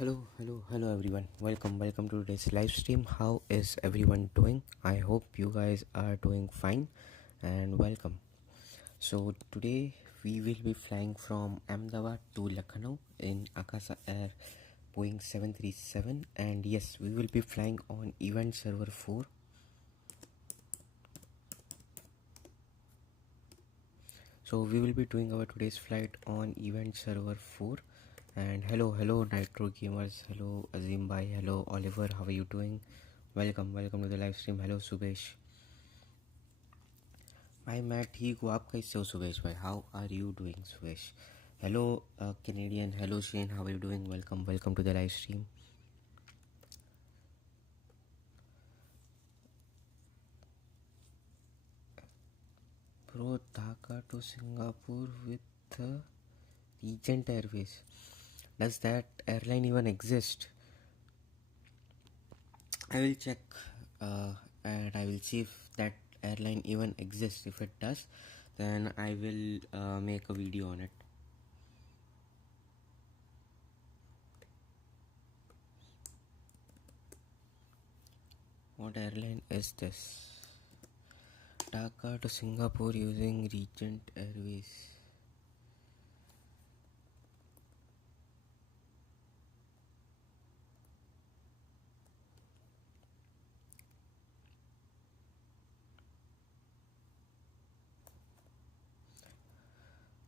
Hello everyone. Welcome to today's live stream. How is everyone doing? I hope you guys are doing fine and welcome. So today we will be flying from Ahmedabad to Lucknow in Akasa Air Boeing 737, and yes, we will be flying on event server 4. So we will be doing our today's flight on event server 4. And hello Nitro gamers, hello Azim bhai, hello Oliver, how are you doing? Welcome to the live stream. Hello Subesh. भाई मैं ठीक हूँ, आप कैसे हो सुबेश भाई? How are you doing Subesh? Hello Canadian, hello Shane, how are you doing? Welcome to the live stream. Bro, Dhaka to Singapore with Regent Airways. Does that airline even exist? I will check and I will see if that airline even exists. If it does, then I will make a video on it. What airline is this? Dhaka to Singapore using Regent Airways.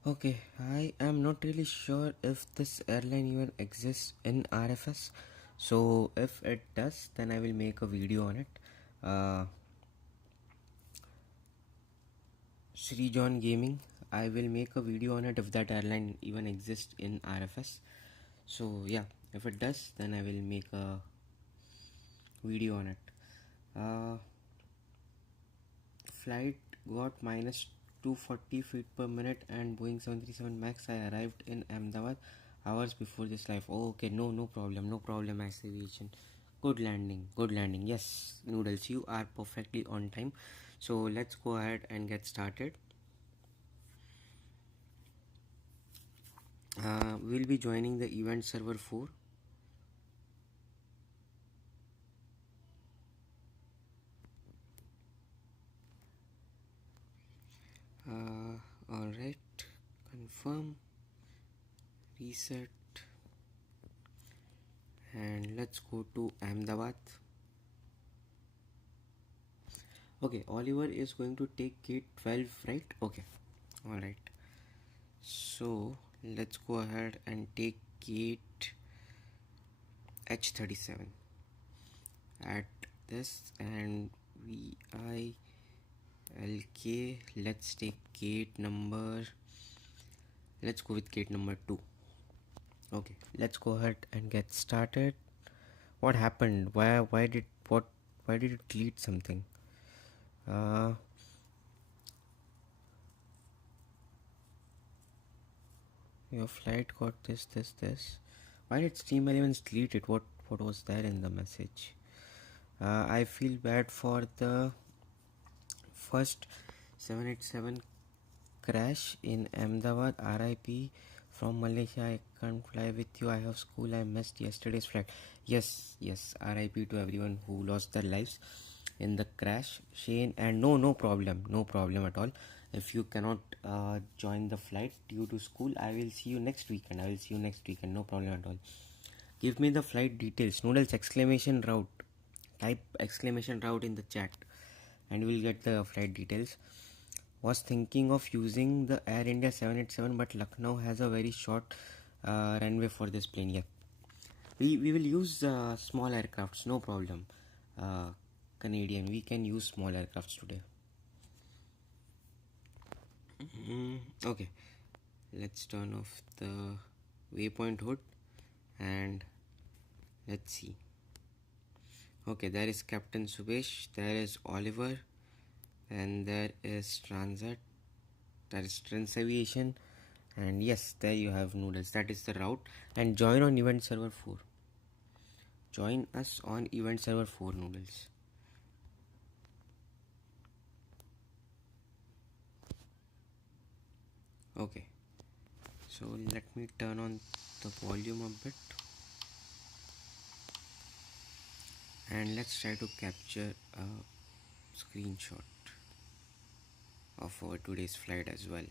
Okay, I am not really sure if this airline even exists in RFS. So if it does, then I will make a video on it. Sri John Gaming, I will make a video on it if that airline even exists in RFS. So yeah, if it does, then I will make a video on it. Flight got minus 240 feet per minute and Boeing 737 Max. I arrived in Ahmedabad hours before this live. Oh, okay, no problem, Aviation. Good landing. Yes, Noodles, you are perfectly on time. So let's go ahead and get started. We'll be joining the event server 4. Alright, confirm, reset, and let's go to Ahmedabad. Okay, Oliver is going to take gate 12, right? Okay, alright. So let's go ahead and take gate H37 at this, and VILK. Let's take gate number, let's go with gate number 2. Okay, let's go ahead and get started. What happened? Why did it delete something? Your flight got this. Why did Steam Elements delete it? What was there in the message? I feel bad for the first 787 crash in Ahmedabad. RIP from Malaysia. I can't fly with you. I have school. I missed yesterday's flight. Yes. RIP to everyone who lost their lives in the crash, Shane. And no problem at all. If you cannot join the flight due to school, I will see you next weekend. No problem at all. Give me the flight details. Noodles exclamation route. Type exclamation route in the chat and you will get the flight details. Was thinking of using the Air India 787, but Lucknow has a very short runway for this plane. Yeah, we will use small aircrafts, no problem. Canadian, we can use small aircrafts today. Okay, let's turn off the waypoint hood and let's see. Okay, there is Captain Subesh, there is Oliver, and there is Transat, that is Trans Aviation, and yes, there you have Noodles. That is the route. And join on event server 4. Join us on event server 4, Noodles. Okay, so let me turn on the volume a bit. and let's try to capture a screenshot of our today's flight as well.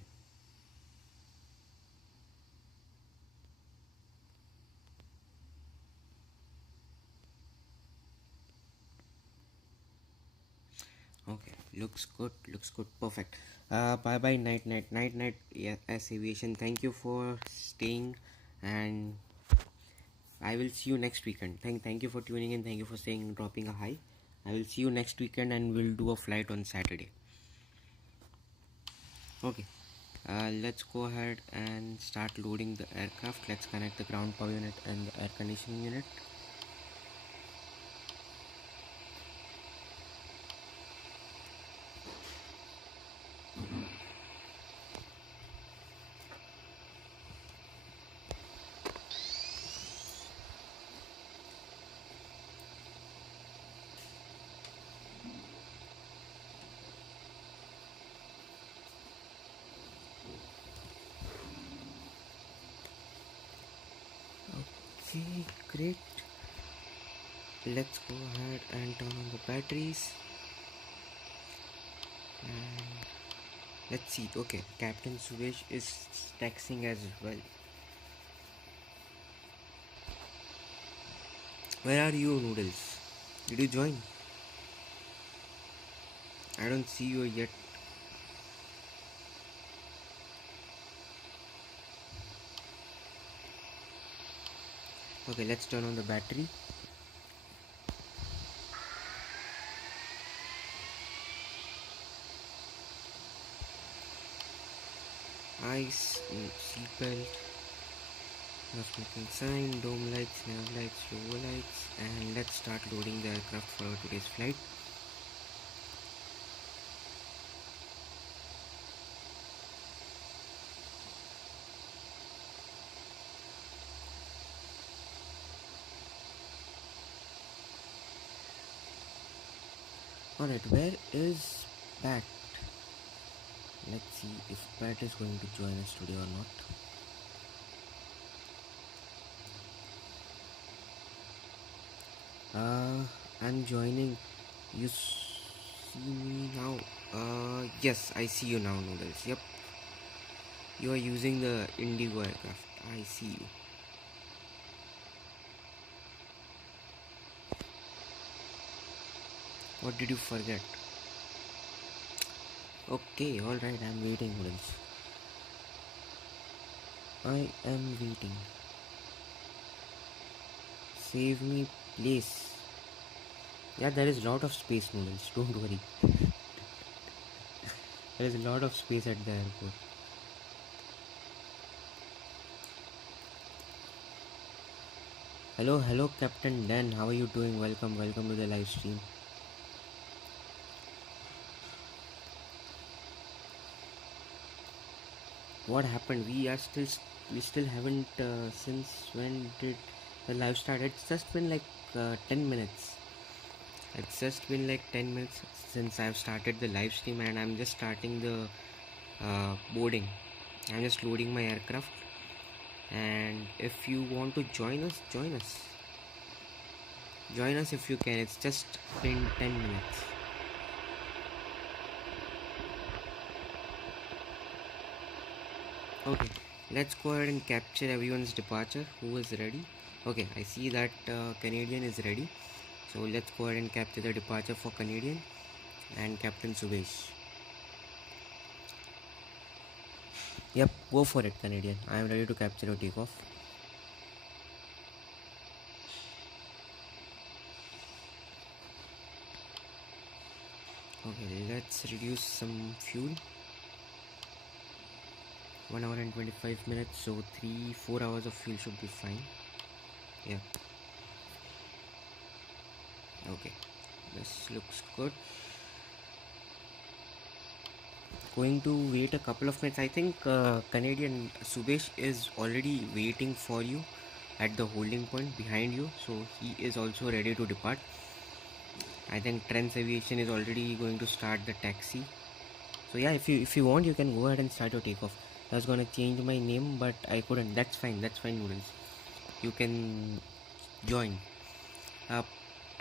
Okay, looks good, perfect. Bye bye, night, yes, Aviation. Thank you for staying, and I will see you next weekend. Thank you for tuning in. Thank you for staying, dropping a hi. I will see you next weekend, and we'll do a flight on Saturday. Okay, let's go ahead and start loading the aircraft. Let's connect the ground power unit and the air conditioning unit. Okay, great. Let's go ahead and turn on the batteries. And let's see. Okay, Captain Suresh is taxiing as well. Where are you, Noodles? Did you join? I don't see you yet. Okay, let's turn on the battery. Ice, seatbelt, no smoking sign, dome lights, nav lights, lower lights, and let's start loading the aircraft for our today's flight. Alright, where is Pat? Let's see if Pat is going to join us today or not. I'm joining. You see me now? Yes, I see you now, Noodles. Yep. You are using the Indigo aircraft. I see you. What did you forget? Okay, alright, I'm waiting, Noodles. I am waiting. Save me, please. Yeah, there is a lot of space, Noodles. Don't worry. There is a lot of space at the airport. Hello, Captain Dan. How are you doing? Welcome to the live stream. What happened? We still haven't. Since when did the live start? It's just been like 10 minutes. It's just been like 10 minutes since I've started the live stream, and I'm just starting the boarding. I'm just loading my aircraft, and if you want to join us, join us if you can. It's just been 10 minutes. Okay, let's go ahead and capture everyone's departure. Who is ready? Okay, I see that Canadian is ready. So let's go ahead and capture the departure for Canadian and Captain Subesh. Yep, go for it, Canadian. I am ready to capture your takeoff. Okay, let's reduce some fuel. 1 hour and 25 minutes, so 3-4 hours of fuel should be fine. Yeah. Okay, this looks good. Going to wait a couple of minutes. I think Canadian Subesh is already waiting for you at the holding point behind you, so he is also ready to depart. I think Trends Aviation is already going to start the taxi. So yeah, if you want, you can go ahead and start your takeoff. I was gonna change my name, but I couldn't. That's fine, Noodles. You can join.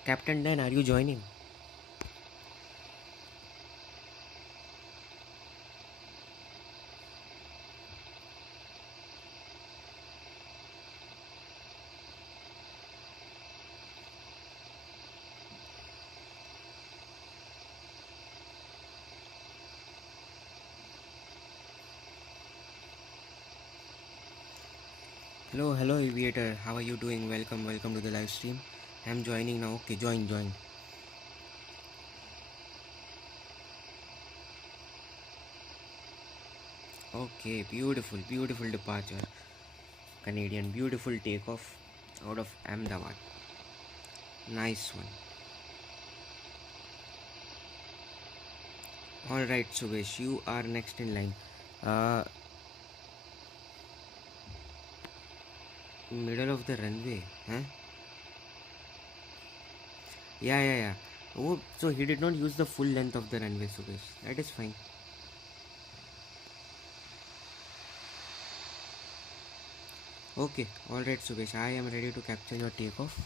Captain Dan, are you joining? Hello, Aviator. How are you doing? Welcome to the live stream. I'm joining now. Okay, join. Okay, beautiful departure. Canadian, beautiful takeoff out of Ahmedabad. Nice one. Alright, Subesh, you are next in line. Uh, Middle of the runway, huh? Yeah. Oh, so he did not use the full length of the runway, Subesh. That is fine. Okay, alright, Subesh, I am ready to capture your takeoff.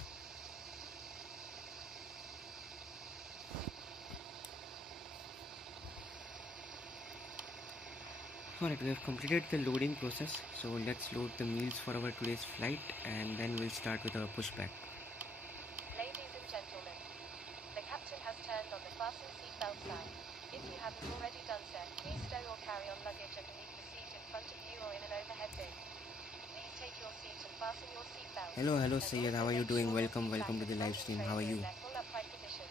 Alright, we have completed the loading process, so let's load the meals for our today's flight and then we'll start with our pushback. Ladies and gentlemen, the captain has turned on the fasten seatbelt sign. If you haven't already done so, please stow or carry on luggage underneath the seat in front of you or in an overhead bin. Please take your seat and fasten your seatbelt. Hello, Sayyed, how are you doing? Welcome to the live stream. How are you? Full upright position.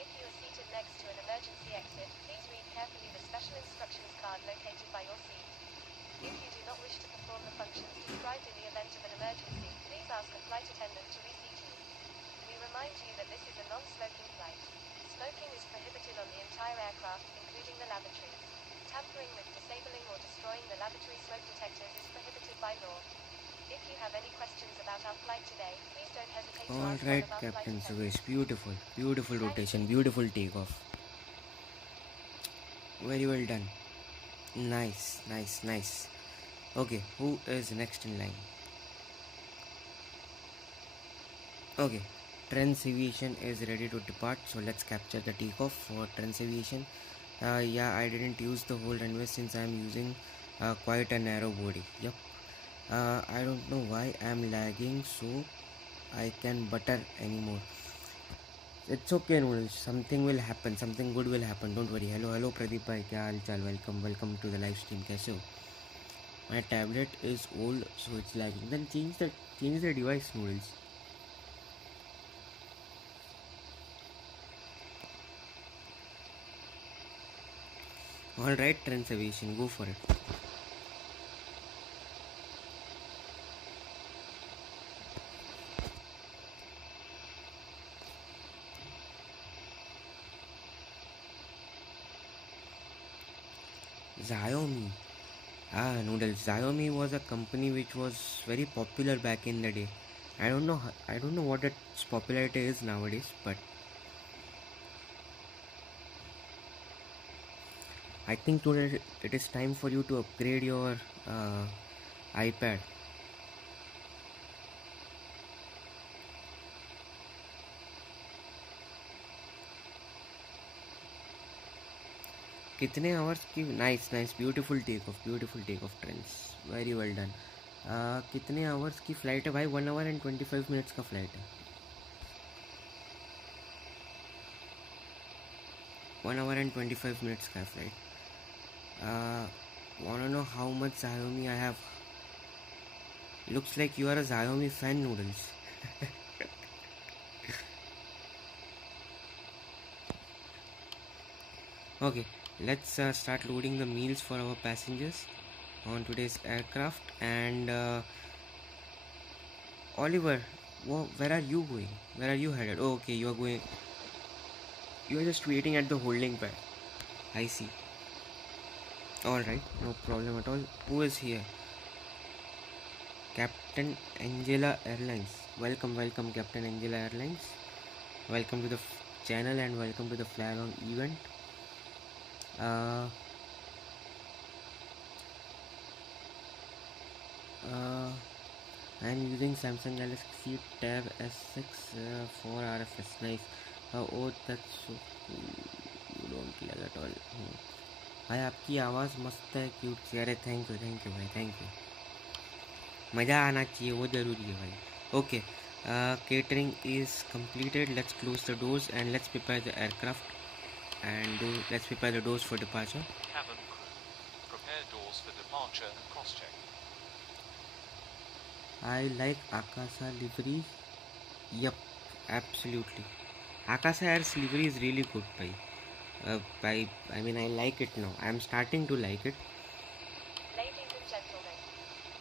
If you are seated next to an emergency exit, please read carefully the special instructions card located by your seat. If you do not wish to perform the functions described in the event of an emergency, please ask a flight attendant to reseat you. We remind you that this is a non-smoking flight. Smoking is prohibited on the entire aircraft, including the lavatories. Tampering with, disabling or destroying the lavatory smoke detectors is prohibited by law. If you have any questions about our flight today, please don't hesitate to ask one Alright, of our Captain flight Suresh, attendants. beautiful rotation, beautiful takeoff. Very well done. Nice. Okay, who is next in line? Okay, Trans Aviation is ready to depart, so let's capture the takeoff for Trans Aviation. Yeah, I didn't use the whole runway since I'm using quite a narrow body. Yep. I don't know why I'm lagging, so I can butter anymore. It's okay, Noodles. Something will happen. Something good will happen. Don't worry. Hello, Pradeep bhai. क्या हाल चाल? Welcome to the live stream. कैसे हो? My tablet is old, so it's lagging. Then change the device, Noodles. All right, Trans Aviation, go for it. Xiaomi. Noodles. Xiaomi was a company which was very popular back in the day. I don't know what its popularity is nowadays, but I think today it is time for you to upgrade your iPad. कितने hours की? Nice, beautiful takeoff Trends. Very well done. कितने hours की flight है भाई? 1 hour and 25 minutes का flight है. 1 hour and 25 minutes का flight. Wanna know how much Xiaomi I have? Looks like you are a Xiaomi fan, Noodles. Okay, let's start loading the meals for our passengers on today's aircraft. And Oliver, where are you going? Where are you headed? Oh, okay, you are just waiting at the holding pad. I see. Alright, no problem at all. Who is here? Captain Angela Airlines. Welcome, Captain Angela Airlines. Welcome to the channel and welcome to the fly along event. Uh, I'm using Samsung Galaxy Tab S6 for RFS. Nice. Oh, that's so cool. You don't lag at all. भाई आपकी आवाज़ मस्त है, cute सी. अरे thank you भाई, thank you. मज़ा आना चाहिए, वो ज़रूरी है भाई. Okay, catering is completed. Let's close the doors and let's prepare the aircraft let's prepare the doors for departure. Cabin crew, prepare doors for departure and cross-check. I like Akasa livery. Yup, absolutely. Akasa Air's livery is really good, bhai. I mean, I like it now. I'm starting to like it. Ladies and gentlemen,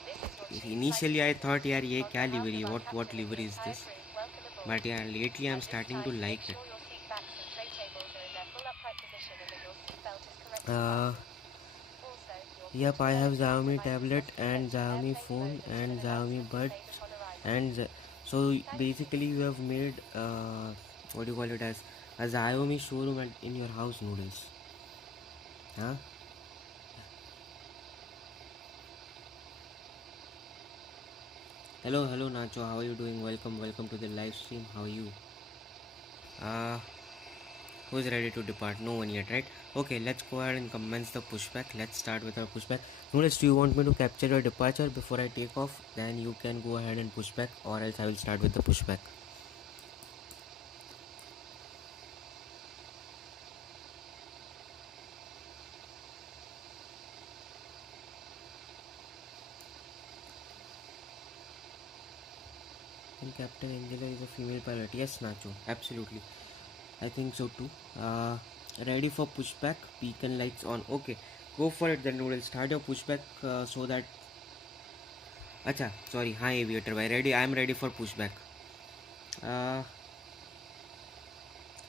this is your chief Initially, I flight thought, yaar, attendant. ye On kya behalf livery? of our What captain and livery the is entire this? crew, welcome aboard. But yeah, lately I'm At this starting to time, like make it. sure your seat backs and tray tables are in their full upright position and that your seatbelt is correctly Uh, fastened. Also, your Yep, I have portability Xiaomi devices tablet must be and kept in Xiaomi airplane phone mode until and an Xiaomi announcement is buds made upon arrival. so Thank you. basically you have made what do you call it as a Xiaomi showroom in your house, Noodles. Huh? Hello Nacho, how are you doing? Welcome to the live stream. How are you? Uh, who's ready to depart? No one yet, right? Okay, let's go ahead and commence the pushback. Let's start with our pushback. Noodles, do you want me to capture your departure before I take off? Then you can go ahead and push back, or else I will start with the pushback. And Captain Angela is a female pilot. Yes, Nacho, absolutely. I think so too. Ready for pushback. Beacon lights on. Okay, go for it then. Noodle, start your pushback so that. अच्छा, sorry. हाँ aviator भाई, ready. I am ready for pushback.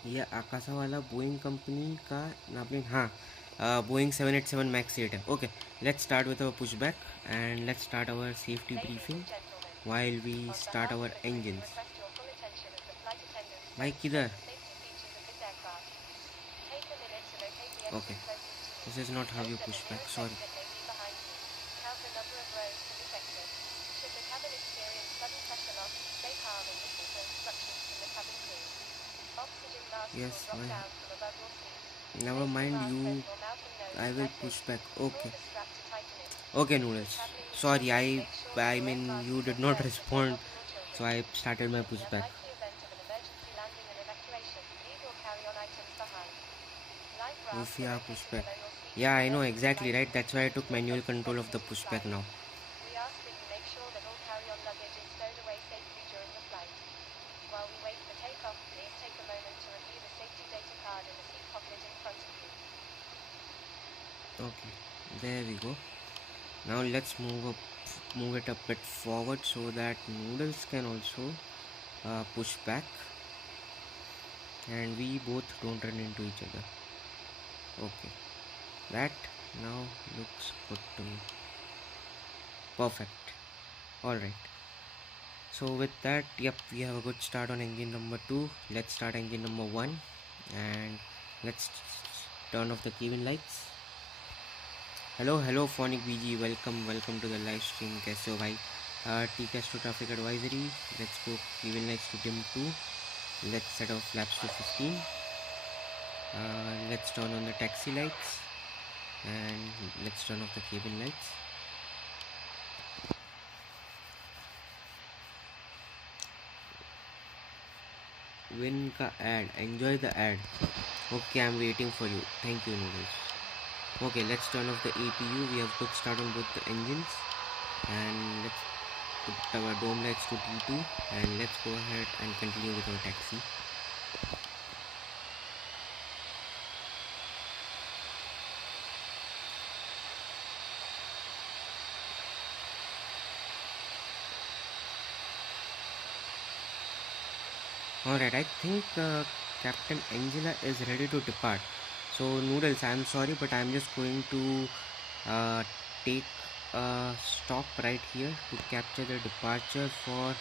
ये आकाशा वाला Boeing company का नाम. हाँ, Boeing 787 max 8 है. Okay, let's start with our pushback and let's start our safety briefing while we start our engines. भाई किधर? Okay, this is not how you push back, sorry. Count the number of rows to this exit. Should the cabin experience sudden pressure loss, stay calm and listen for instructions from the cabin crew. Oxygen masks Yes, will drop fine. down from above your seat. Never Place the mind mask you. over your mouth and nose I will like push this. back. Pull Okay. the strap to tighten it. Okay, If Noodles. traveling with Sorry, children, make sure that I your mean mask you is did at not rest for respond, takeoff and your so children. I started my In the pushback. unlikely event of an emergency landing and evacuation, leave your carry-on items behind. Life rafts If you are are located pushback. below your seat. Yeah, for I know emergency exactly, right? lighting That's why I and took to your manual safety control of settings the in pushback flight. now. We ask that you make sure that all carry-on luggage is stowed away safely during the flight. While we wait for takeoff, please take a moment to review the safety data card in the seat pocket in front of you. Okay, there we go. Now let's move it a bit forward so that Noodles can also push back and we both don't run into each other. Okay, that now looks good to me. Perfect. Alright, so with that, yep, we have a good start on engine number 2. Let's start engine number 1 and let's turn off the cabin lights. Hello Phonic BG, welcome to the live stream. कैसे हो भाई? TCAS to traffic advisory. Let's go cabin lights to dim 2. Let's set off flaps to 15. Let's turn on the taxi lights and let's turn off the cabin lights. Win ka ad, enjoy the ad. Okay, I'm waiting for you. Thank you, Noodles. Okay, let's turn off the APU. We have good start on both the engines and let's put our dome lights to T2 and let's go ahead and continue with our taxi. Alright, I think Captain Angela is ready to depart. So Noodles, I'm sorry, but I'm just going to take a stop right here to capture the departure for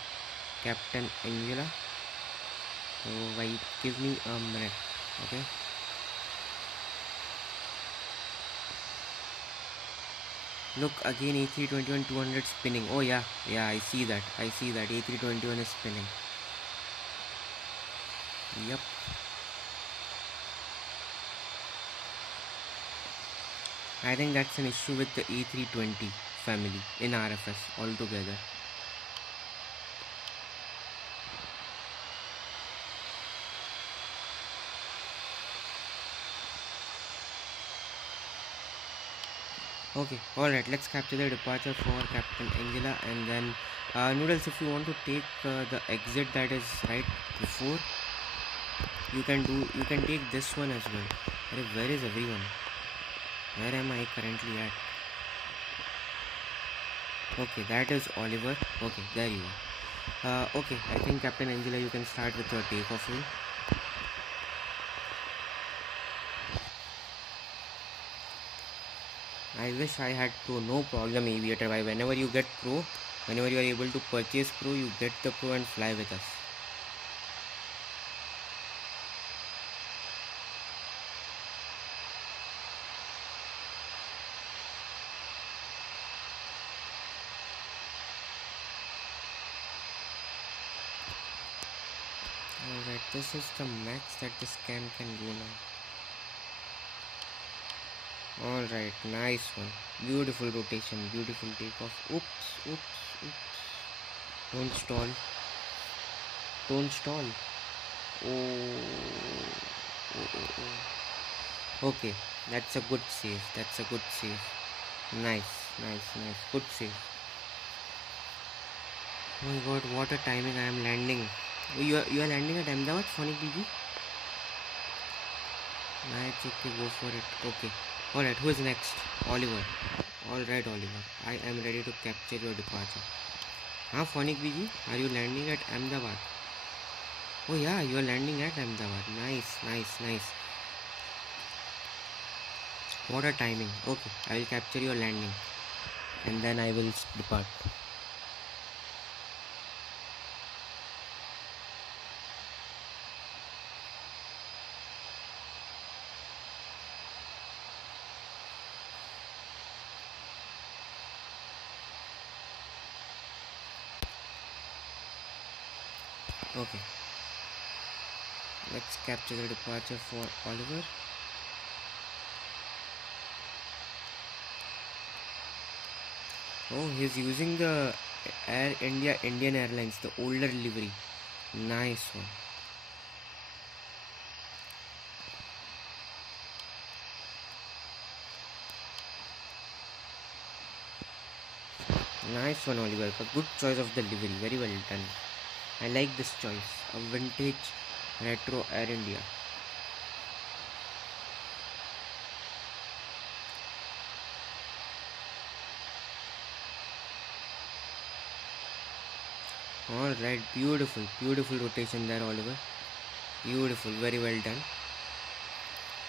Captain Angela. So wait, give me a minute, okay? Look again, A321 200 spinning. Oh yeah, I see that. A321 is spinning. Yep. I think that's an issue with the A320 family in RFS altogether. Okay, alright, let's capture the departure for Captain Angela, and then Noodles, if you want to take the exit that is right before, you can take this one as well. Where is everyone? Where am I currently at? Okay, that is Oliver. Okay, there you are. Okay, I think Captain Angela, you can start with your takeoff rule. I wish I had Pro. No problem, Aviator. Whenever you get Pro, whenever you are able to purchase Pro, you get the Pro and fly with us. Alright, this is the max that this cam can go now. Alright, nice one. Beautiful rotation, beautiful takeoff. Oops. Don't stall. Okay, that's a good save. Nice. Good save. Oh my god, what a timing. I am landing. You are landing at Ahmedabad, Sonic BG? Nah, it's okay, go for it. Okay. Alright, who is next? Oliver. Alright, Oliver. I am ready to capture your departure. Phonic BG? Are you landing at Ahmedabad? Oh yeah, you are landing at Ahmedabad. Nice. What a timing. Okay, I will capture your landing. And then I will depart. Okay. Let's capture the departure for Oliver. Oh, he's using the Air India Indian Airlines, the older livery. Nice one. Nice one, Oliver. A good choice of the livery. Very well done. I like this choice. A vintage retro Air India. Alright, beautiful rotation there, Oliver. Beautiful, very well done.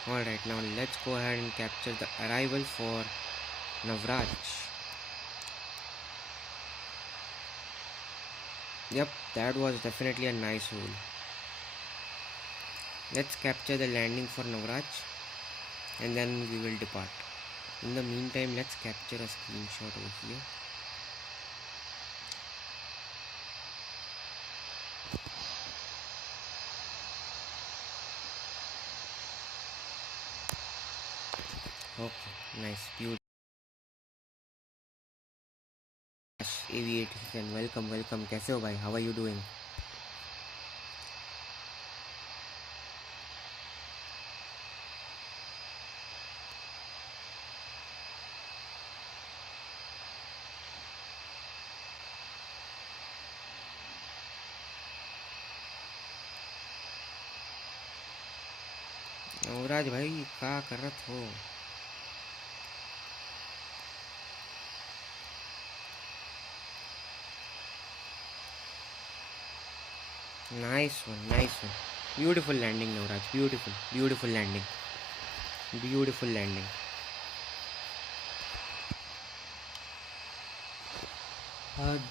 Alright, now let's go ahead and capture the arrival for Navraj. Yep, that was definitely a nice rule. Let's capture the landing for Navraj and then we will depart. In the meantime, let's capture a screenshot over here. Okay, nice, beautiful. Aviation, welcome. कैसे हो भाई? How are you doing? Navraj भाई क्या करत हो? Nice one. Beautiful landing, Navraj. Beautiful landing.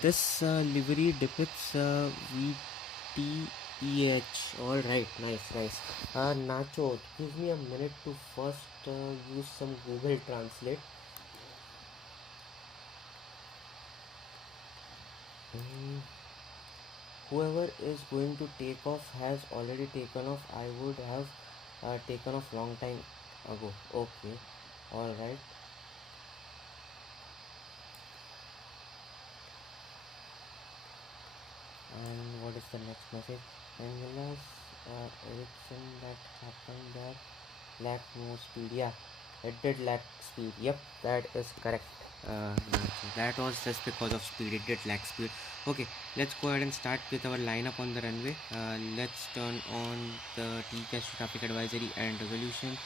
This livery depicts VTEH. Alright, nice. Nacho, give me a minute to first use some Google Translate. Whoever is going to take off has already taken off. I would have taken off long time ago. Okay, all right. And what is the next message? Angela's erection that happened there lacked more speed. Yeah, it did lack speed. Yep, that is correct. Nancy. That was just because of speed. It did lack speed. Okay, let's go ahead and start with our lineup on the runway. Let's turn on the TCAS traffic advisory and revolution.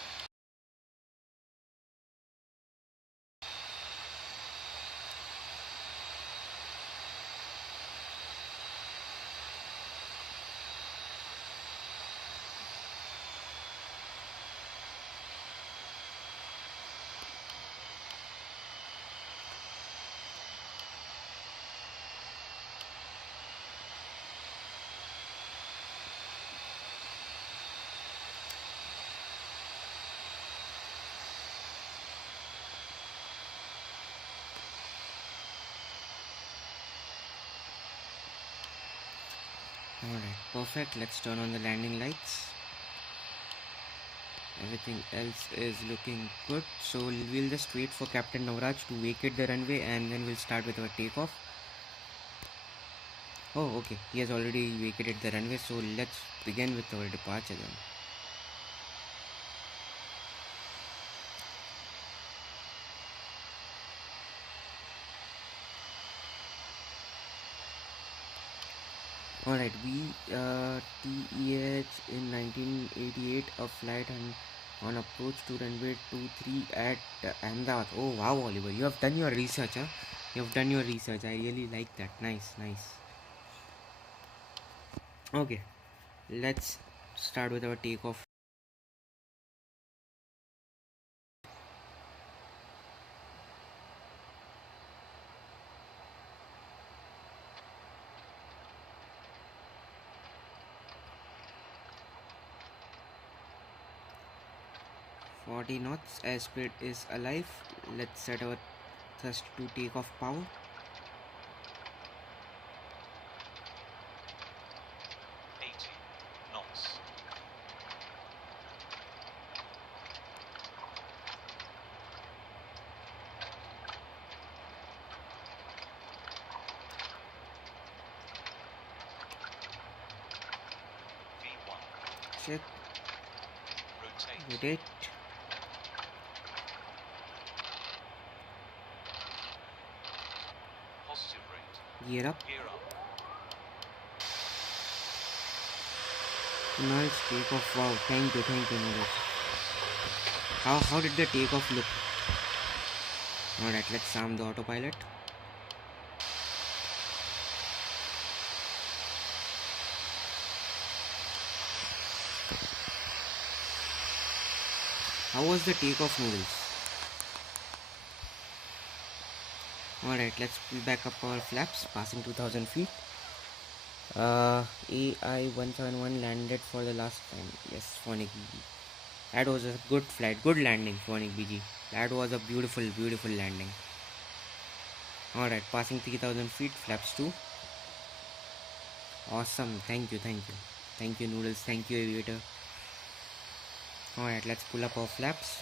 Alright, perfect. Let's turn on the landing lights. Everything else is looking good. So we'll just wait for Captain Navraj to vacate the runway and then we'll start with our takeoff. Oh, okay. He has already vacated the runway. So let's begin with our departure then. Alright, we TEH in 1988 a flight on approach to runway 23 at Ahmedabad. Oh wow, Oliver, you have done your research, huh? You have done your research. I really like that. Nice, nice. Okay, let's start with our takeoff. Forty knots, airspeed is alive. Let's set our thrust to takeoff power. 80 knots. V1. Check. Rotate. Rotate. Positive rate. Gear up. Gear up. Nice takeoff. Wow, thank you, Neeraj. How did the takeoff look? Alright, let's arm the autopilot. How was the takeoff, Noodles? Alright, let's pull back up our flaps, passing 2000 feet. AI-171 landed for the last time. Yes, Phonic BG. That was a good flight, good landing, Phonic BG. That was a beautiful, beautiful landing. Alright, passing 3000 feet, flaps 2. Awesome, thank you, thank you. Thank you, Noodles, thank you, Aviator. Alright, let's pull up our flaps.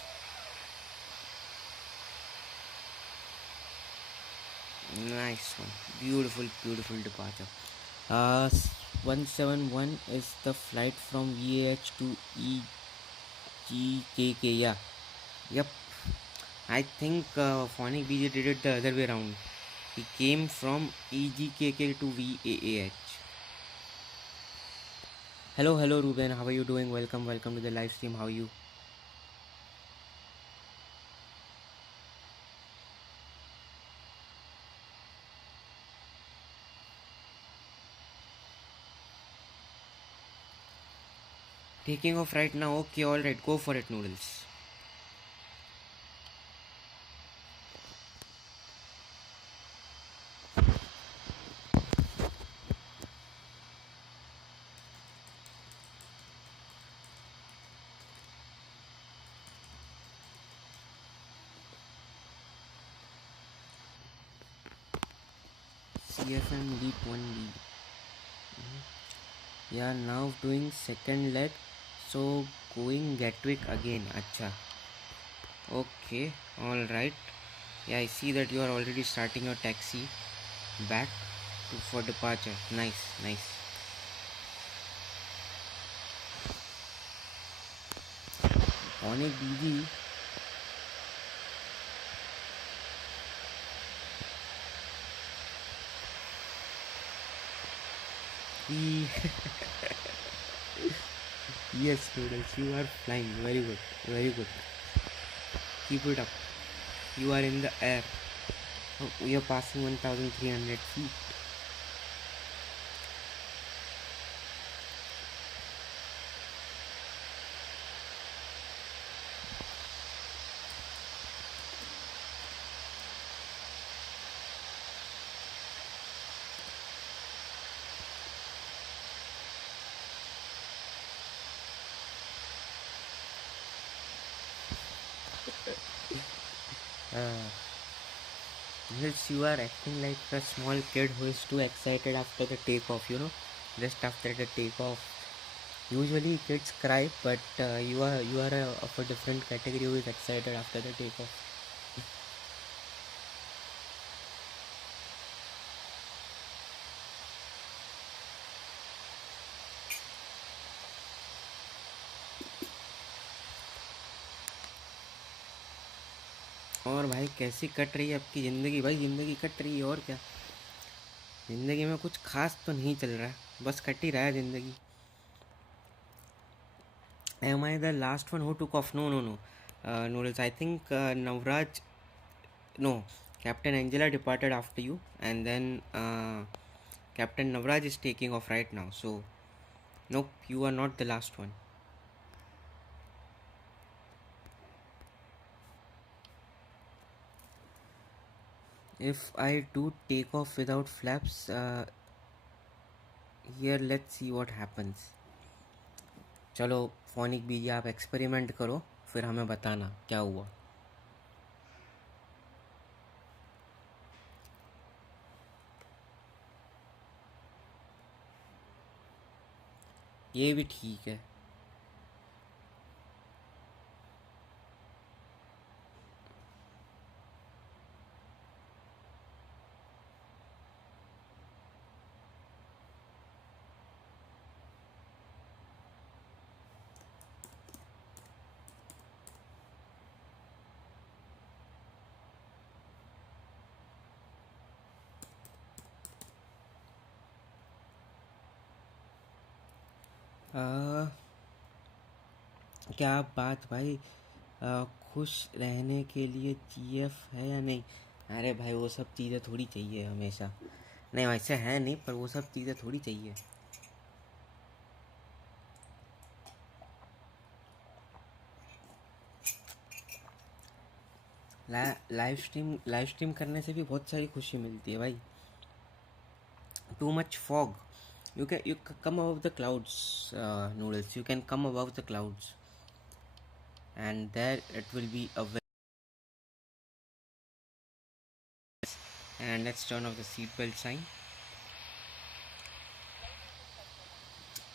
Nice one. Beautiful, beautiful departure. 171 is the flight from VAH to EGKK. Yeah. Yep. I think Phonic BJ did it the other way around. He came from EGKK to VAH. Hello, hello, Ruben. How are you doing? Welcome, welcome to the live stream. How are you? Taking off right now. Okay, alright. Go for it, Noodles. CFM Leap 1B. Yeah, now doing second leg. So going Gatwick again. Acha. Okay, alright. Yeah, I see that you are already starting your taxi back for departure. Nice, nice. On a BG. Yes, Noodles, you are flying. Very good, very good. Keep it up. You are in the air. Oh, we are passing 1,300 feet. Yes, you are acting like a small kid who is too excited after the takeoff, just after the takeoff. Usually kids cry, but you are of a different category who is excited after the takeoff. और भाई कैसी cut रही है आपकी ज़िंदगी? भाई ज़िंदगी cut रही है और क्या। ज़िंदगी में कुछ खास तो नहीं चल रहा है, बस कट ही रहा है ज़िंदगी. Am I the last one who took off? No, no, no. Noodles, I think Navraj. No, Captain Angela departed after you, and then Captain Navraj is taking off right now. So, nope, you are not the last one. If I do take off without flaps, here let's see what happens. चलो phonic बीजी आप experiment करो, फिर हमें बताना क्या हुआ. ये भी ठीक है. क्या बात भाई, खुश रहने के लिए जीएफ है या नहीं? अरे भाई वो सब चीज़ें थोड़ी चाहिए हमेशा. नहीं वैसे है नहीं, पर वो सब चीज़ें थोड़ी चाहिए. लाइव स्ट्रीम करने से भी बहुत सारी खुशी मिलती है भाई. Too much fog. You come above the clouds, Noodles. You can come above the clouds, and there it will be a and let's turn off the seatbelt sign.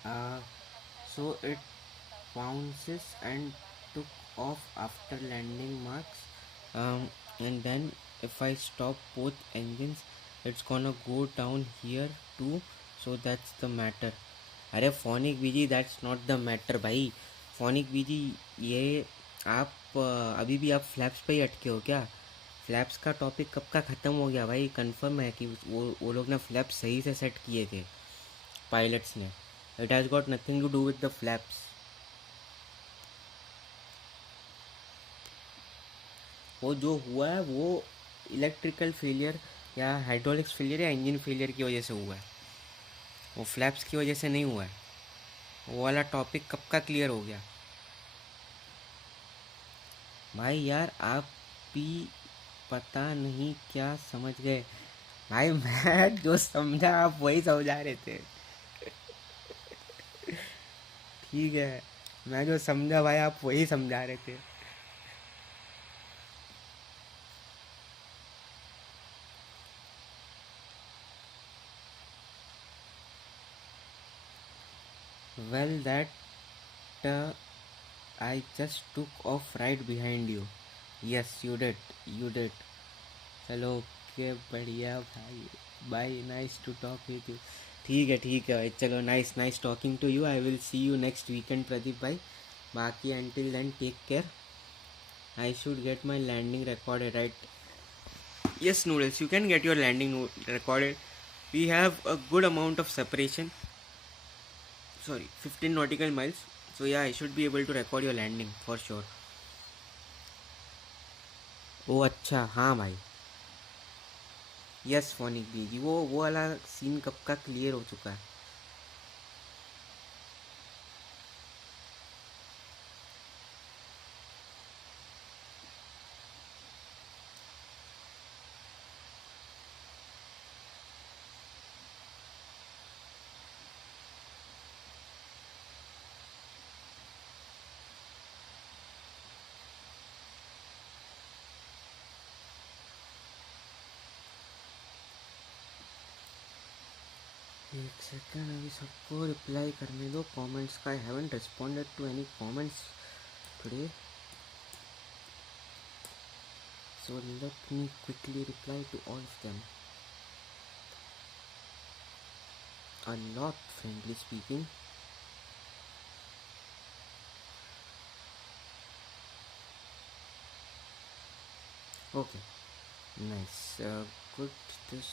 uh, so it bounces and took off after landing marks, and then if I stop both engines it's gonna go down here too. So that's the matter. अरे Phonic BG, that's not the matter भाई. Phonic BG, ये आप अभी भी आप flaps पे ही अटके हो क्या? फ्लैप्स का टॉपिक कब का ख़त्म हो गया भाई? कंफर्म है कि वो लोग ने फ्लैप्स सही से सेट किए थे पायलट्स ने. It has got nothing to do with the flaps. वो जो हुआ है वो इलेक्ट्रिकल फेलियर या हाइड्रोलिक्स फेलियर या इंजन फेलियर की वजह से हुआ है. वो फ्लैप्स की वजह से नहीं हुआ है. वो वाला टॉपिक कब का क्लियर हो गया भाई. यार आप भी पता नहीं क्या समझ गए भाई. मैं जो समझा आप वही समझा रहे थे. ठीक है, मैं जो समझा भाई आप वही समझा रहे थे. Well, that uh, I just took off right behind you. Yes, you did. You did. चलो ओके बढ़िया भाई. Bye. Nice to talk with you. ठीक है भाई. चलो nice nice talking to you. I will see you next weekend Pradeep भाई. बाकी until then take care. I should get my landing recorded, right? Yes, Noodles, you can get your landing recorded. We have a good amount of separation. Sorry, 15 nautical miles. So yeah, I should be able to record your landing for sure. ओ अच्छा, हाँ भाई. Yes phonic जी, वो वाला scene कब का clear हो चुका है. एक सेकंड, अभी सबको रिप्लाई करने दो कमेंट्स का. I haven't responded to any comments today, so let me quickly reply to all of them. A lot, frankly speaking. Okay, nice. Good. This.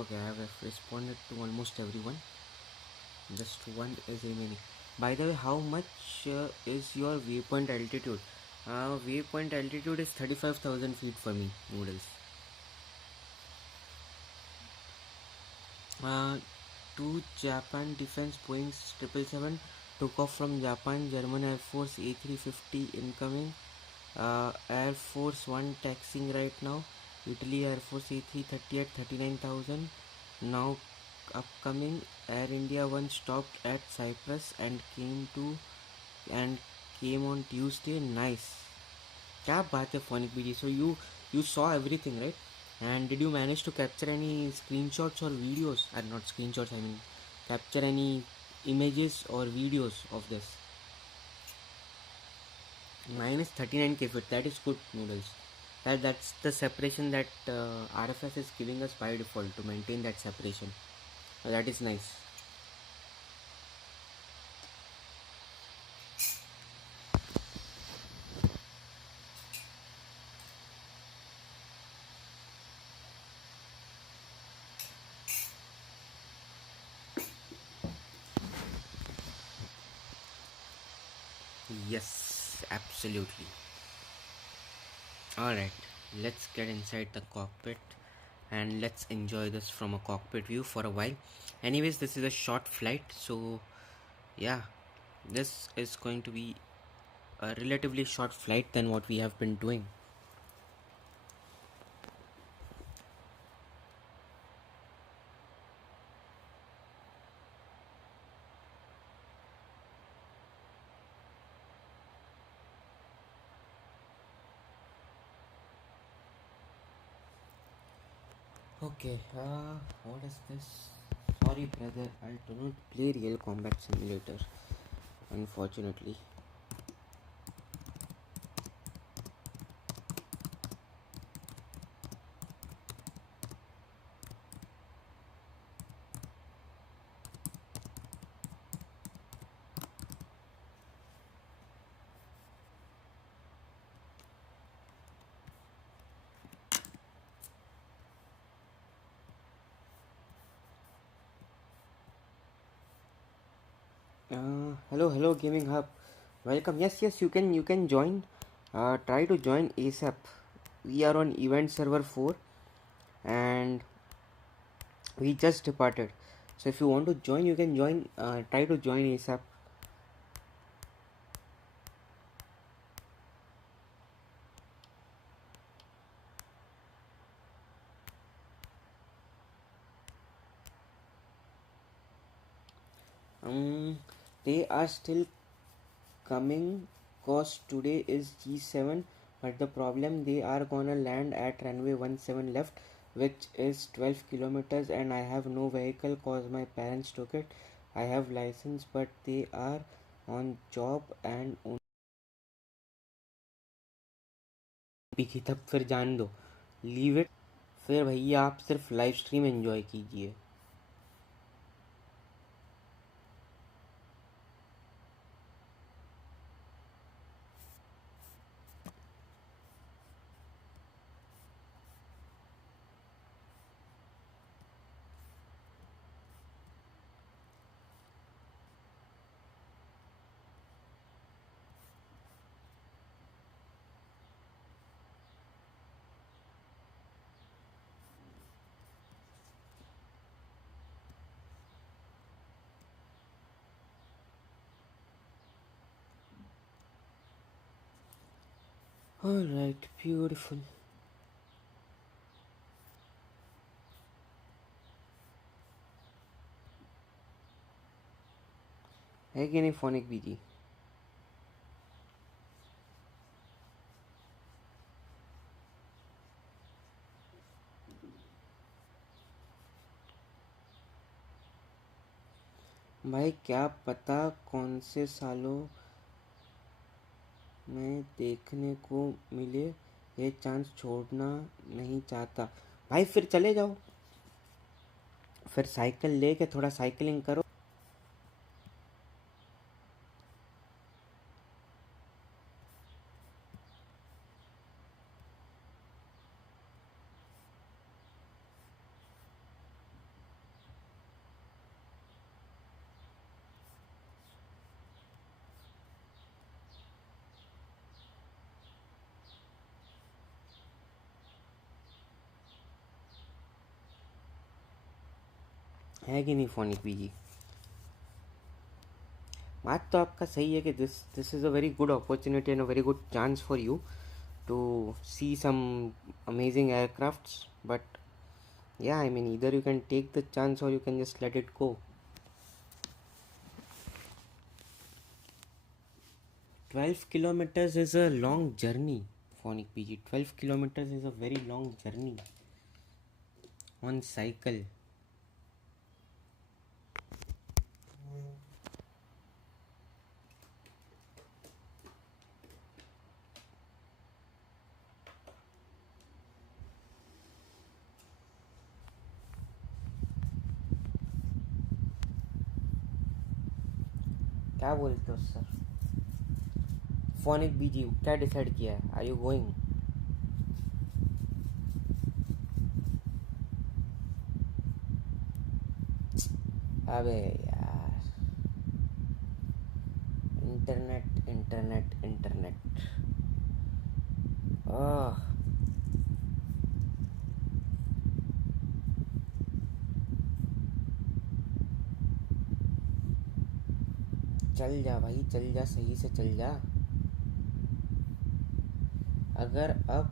Okay, I have responded to almost everyone. Just one is remaining. By the way, how much is your waypoint altitude? Waypoint altitude is 35,000 feet for me, Noodles. To Japan Defense Boeing 777 took off from Japan. German Air Force A350 incoming. Air Force 1 taxiing right now. Italy Air Force A330 at 39,000. Now upcoming. Air India 1 stopped at Cyprus and came on Tuesday. Nice. क्या बात है Phonic BG. So you saw everything, right? And did you manage to capture any screenshots or videos? Not screenshots, I mean capture any images or videos of this? Mine is 39k feet. That is good, Noodles. That's the separation that RFS is giving us by default to maintain that separation. That is nice. Yes, absolutely. Alright, let's get inside the cockpit and let's enjoy this from a cockpit view for a while. Anyways, this is a short flight, so yeah, this is going to be a relatively short flight than what we have been doing. Okay, what is this? Sorry, brother, I do not play Real Combat Simulator, unfortunately. Hello, Gaming Hub. Welcome. Yes, you can join. Try to join ASAP. We are on event server 4 and we just departed. So if you want to join, you can join. Try to join ASAP. They are still coming cause today is G7, but the problem they are gonna land at runway 17 left, which is 12 kilometers, and I have no vehicle cause my parents took it. I have license but they are on job and की तब फिर जान दो, leave it. फिर भैया आप सिर्फ live stream enjoy कीजिए। Alright, beautiful. है कि नहीं फोनिक बीजी? भाई क्या पता कौन से सालों में देखने को मिले, ये चांस छोड़ना नहीं चाहता। भाई फिर चले जाओ, फिर साइकिल लेके थोड़ा साइकिलिंग करो। है कि नहीं फोनिक बीजी? बात तो आपका सही है कि this is a very good opportunity and a very good chance for you to see some amazing aircrafts, but yeah, I mean, either you can take the chance or you can just let it go. 12 kilometers is a long journey, Phonic PG. 12 kilometers is a very long journey on cycle. क्या बोलते हो sir? Phonic बीजी क्या decide किया है? Are you going? अबे यार, internet internet internet. ओह, चल जा भाई, चल जा, सही से चल जा। अगर अब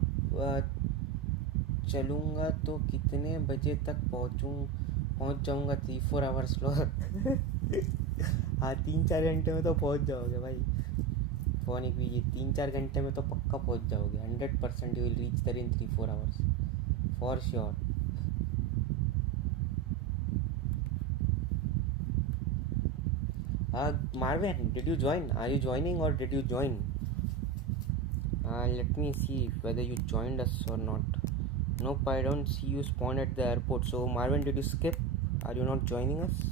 चलूँगा तो कितने बजे तक पहुँच जाऊँगा? 3-4 आवर्स लो। हाँ, 3-4 घंटे में तो पहुँच जाओगे भाई। फोनिक भी ये 3-4 घंटे में तो पक्का पहुँच जाओगे। 100% you will reach there in 3-4 hours for sure. Marvin, did you join? Are you joining or did you join? Let me see whether you joined us or not. Nope, I don't see you spawn at the airport. So Marvin, did you skip? Are you not joining us?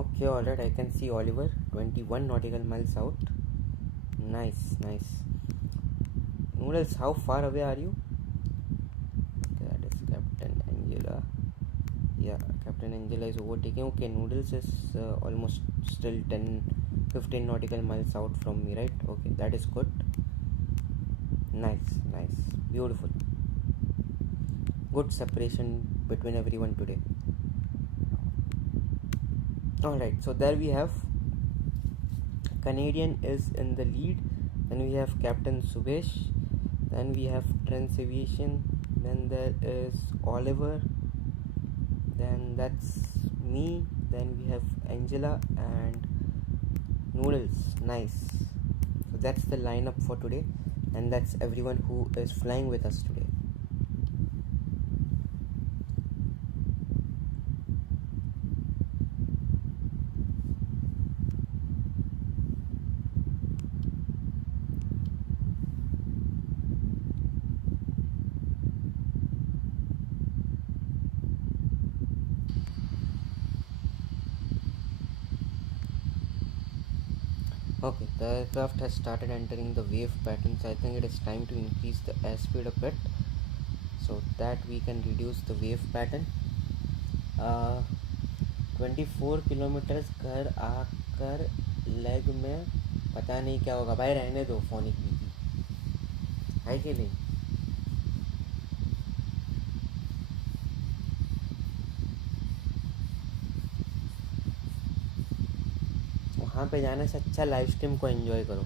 Okay, alright, I can see Oliver, 21 nautical miles out. Nice, nice. Noodles, how far away are you? Okay, that is Captain Angela. Yeah, Captain Angela is overtaking. Okay, Noodles is almost still 10-15 nautical miles out from me, right? Okay, that is good. Nice, nice, beautiful. Good separation between everyone today. Alright, so there we have Canadian is in the lead, then we have Captain Subesh, then we have Trans Aviation, then there is Oliver, then that's me, then we have Angela and Noodles. Nice. So that's the lineup for today, and that's everyone who is flying with us today. Okay, the aircraft has started entering the wave pattern, so I think it is time to increase the airspeed a bit so that we can reduce the wave pattern. 24 kilometres घर आकर leg में पता नहीं क्या होगा भाई, रहने दो फोनिक भी है कि नहीं. वहाँ पे जाने से अच्छा लाइव स्ट्रीम को एंजॉय करो.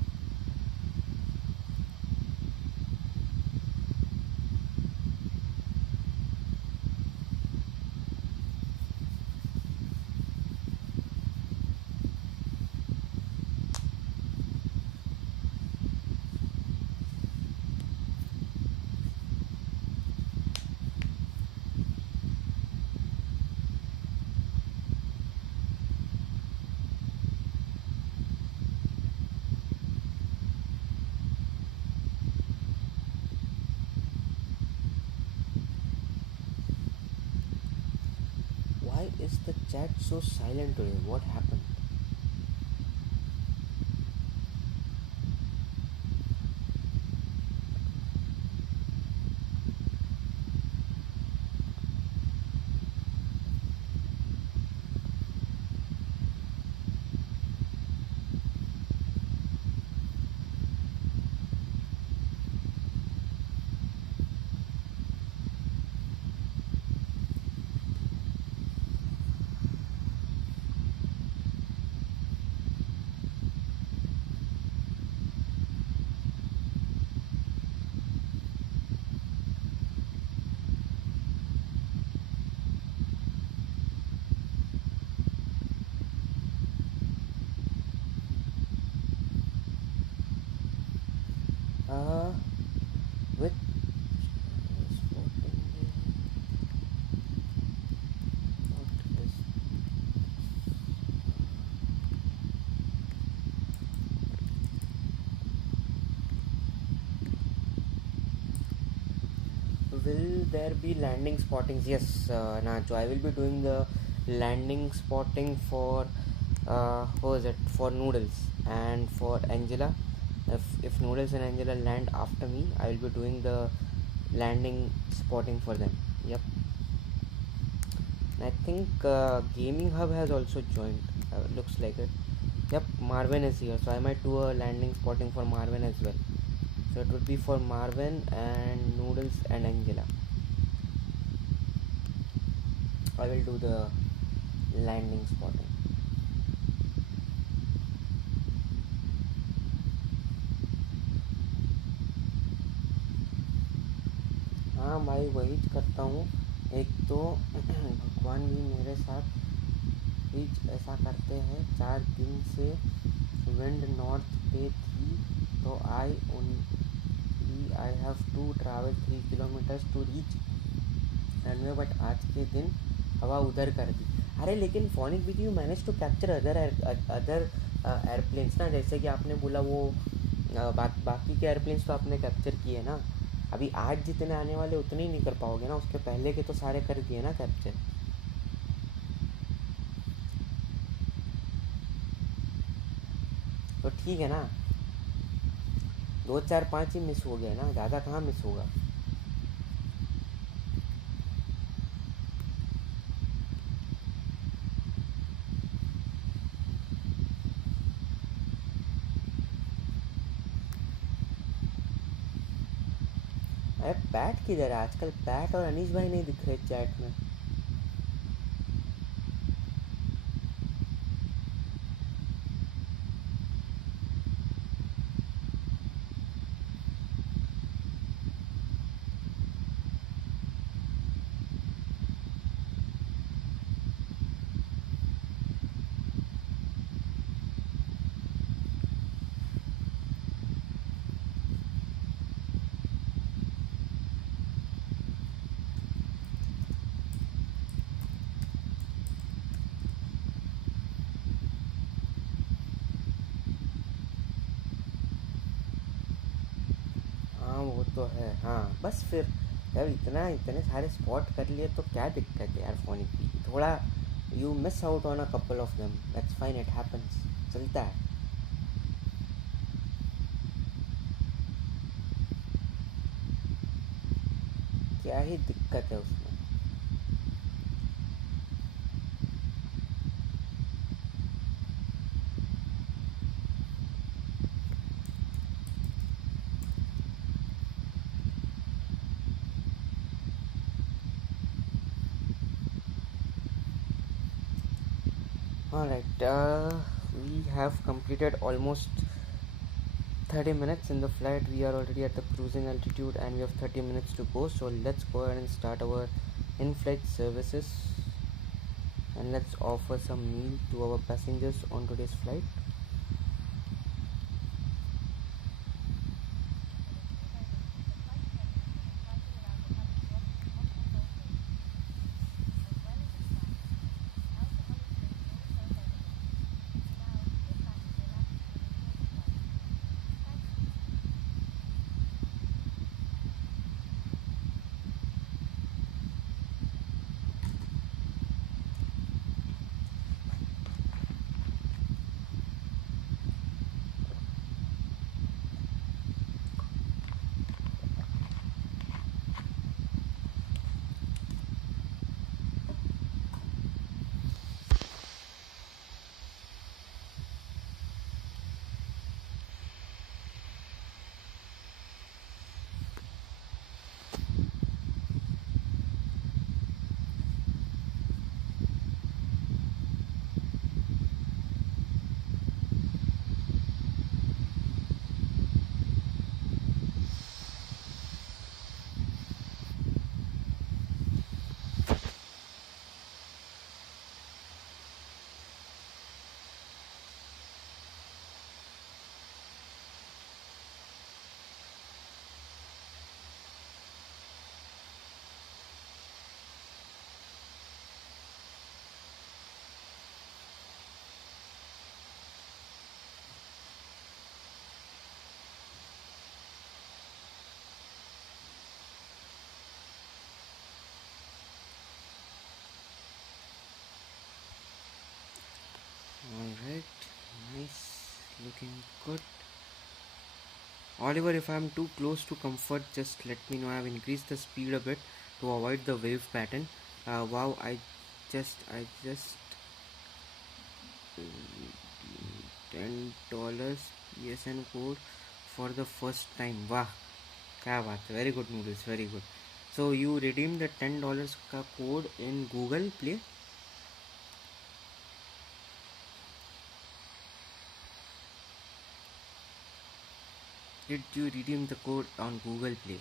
Why is the chat so silent today? What happened? With will there be landing spottings? Yes, Nacho, I will be doing the landing spotting for what is it, for Noodles and for Angela. If Noodles and Angela land after me, I will be doing the landing spotting for them. Yep. I think Gaming Hub has also joined. Looks like it. Yep, Marvin is here, so I might do a landing spotting for Marvin as well. So it would be for Marvin and Noodles and Angela. I will do the landing spotting. हाँ भाई, वही करता हूँ. एक तो भगवान भी मेरे साथ ही ऐसा करते हैं. 4 दिन से विंड नॉर्थ पे थी, तो I have to travel 3 kilometres to reach runway, but आज के दिन हवा उधर कर दी. अरे लेकिन Phonic with you manage to capture other airplanes ना, जैसे कि आपने बोला वो बाकी के एयरप्लेन्स तो आपने कैप्चर किए ना. अभी आज जितने आने वाले उतने ही नहीं कर पाओगे ना, उसके पहले के तो सारे कर दिए ना कैप्चर. तो ठीक है ना, 2 4 5 ही मिस हो गए ना, ज़्यादा कहाँ मिस होगा. अरे पैट किधर है आजकल? पैट और अनीश भाई नहीं दिख रहे चैट में. तो है हाँ, बस फिर यार इतने सारे स्पॉट कर लिए तो क्या दिक्कत है यार फ़ोन की, थोड़ा you miss out on a couple of them, that's fine, it happens, चलता है। क्या ही दिक्कत है उसमें। Alright, we have completed almost 30 minutes in the flight. We are already at the cruising altitude and we have 30 minutes to go, so let's go ahead and start our in-flight services, and let's offer some meal to our passengers on today's flight. Alright, nice, looking good. Oliver, if I am too close to comfort, just let me know. I have increased the speed a bit to avoid the wave pattern. Wow, I just $10 PSN code for the first time. Wow, क्या बात है, very good noodles, very good. So you redeemed the $10 का code in Google Play. Did you redeem the code on Google Play?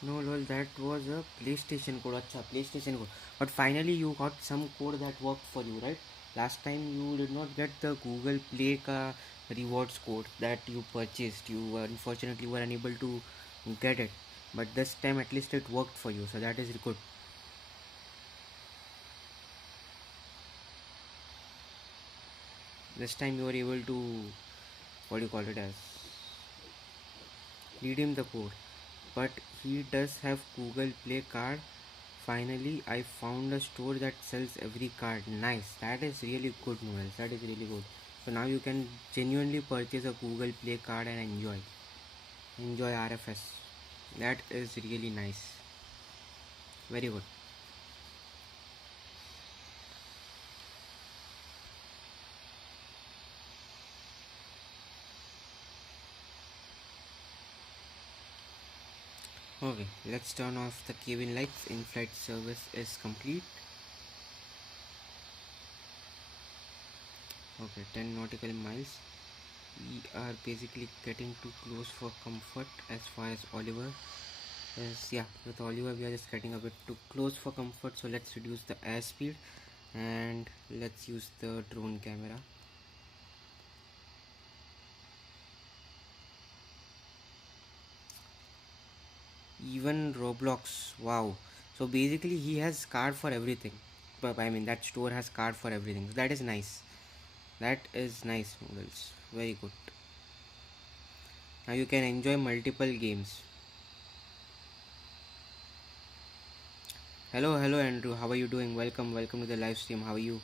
No, lol, that was a PlayStation code. Acha, PlayStation code. But finally, you got some code that worked for you, right? Last time you did not get the Google Play ka rewards code that you purchased. You unfortunately were unable to get it. But this time, at least it worked for you. So that is good. This time you were able to, what do you call it as, redeem the code. But he does have Google Play card. Finally, I found a store that sells every card. Nice. That is really good, Noel. That is really good. So now you can genuinely purchase a Google Play card and enjoy RFS. That is really nice. Very good. Okay, let's turn off the cabin lights. In-flight service is complete. Okay, 10 nautical miles. we are basically getting too close for comfort as far as Oliver is. Yeah, with Oliver we are just getting a bit too close for comfort, so let's reduce the airspeed and let's use the drone camera. Even Roblox, wow. So basically he has card for everything, but I mean that store has card for everything, so that is nice. That is nice, Noodles, very good. Now you can enjoy multiple games. Hello Andrew, how are you doing? Welcome to the live stream. How are you?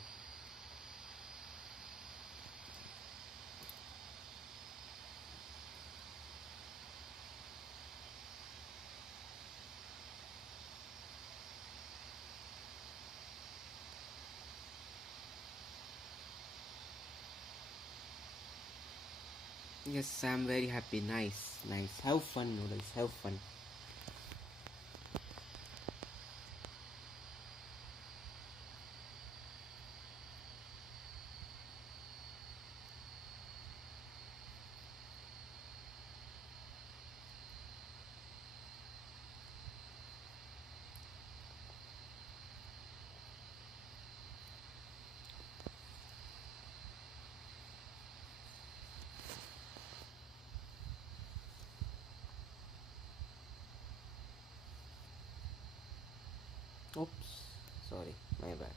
Yes, I'm very happy. Nice. Have fun, Noodles, have fun. Oops, sorry, my bad.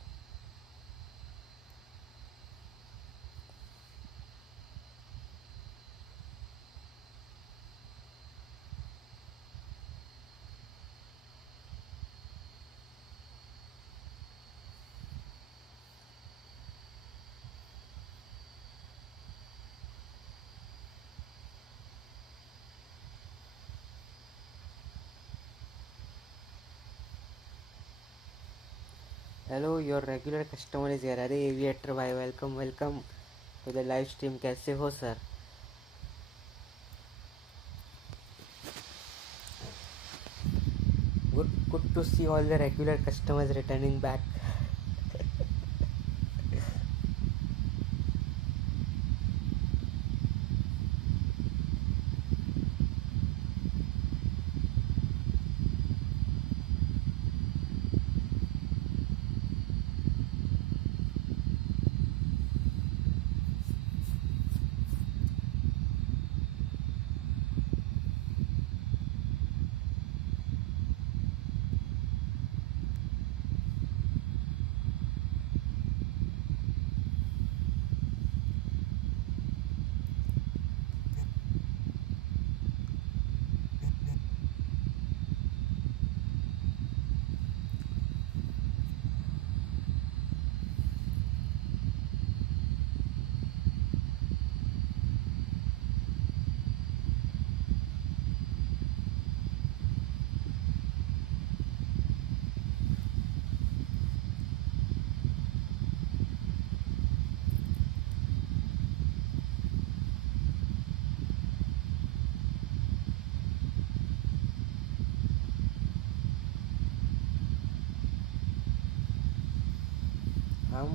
Hello your regular customer is यार. अरे aviator भाई, welcome to the live stream. कैसे हो sir? Good to see all the regular customers returning back. हम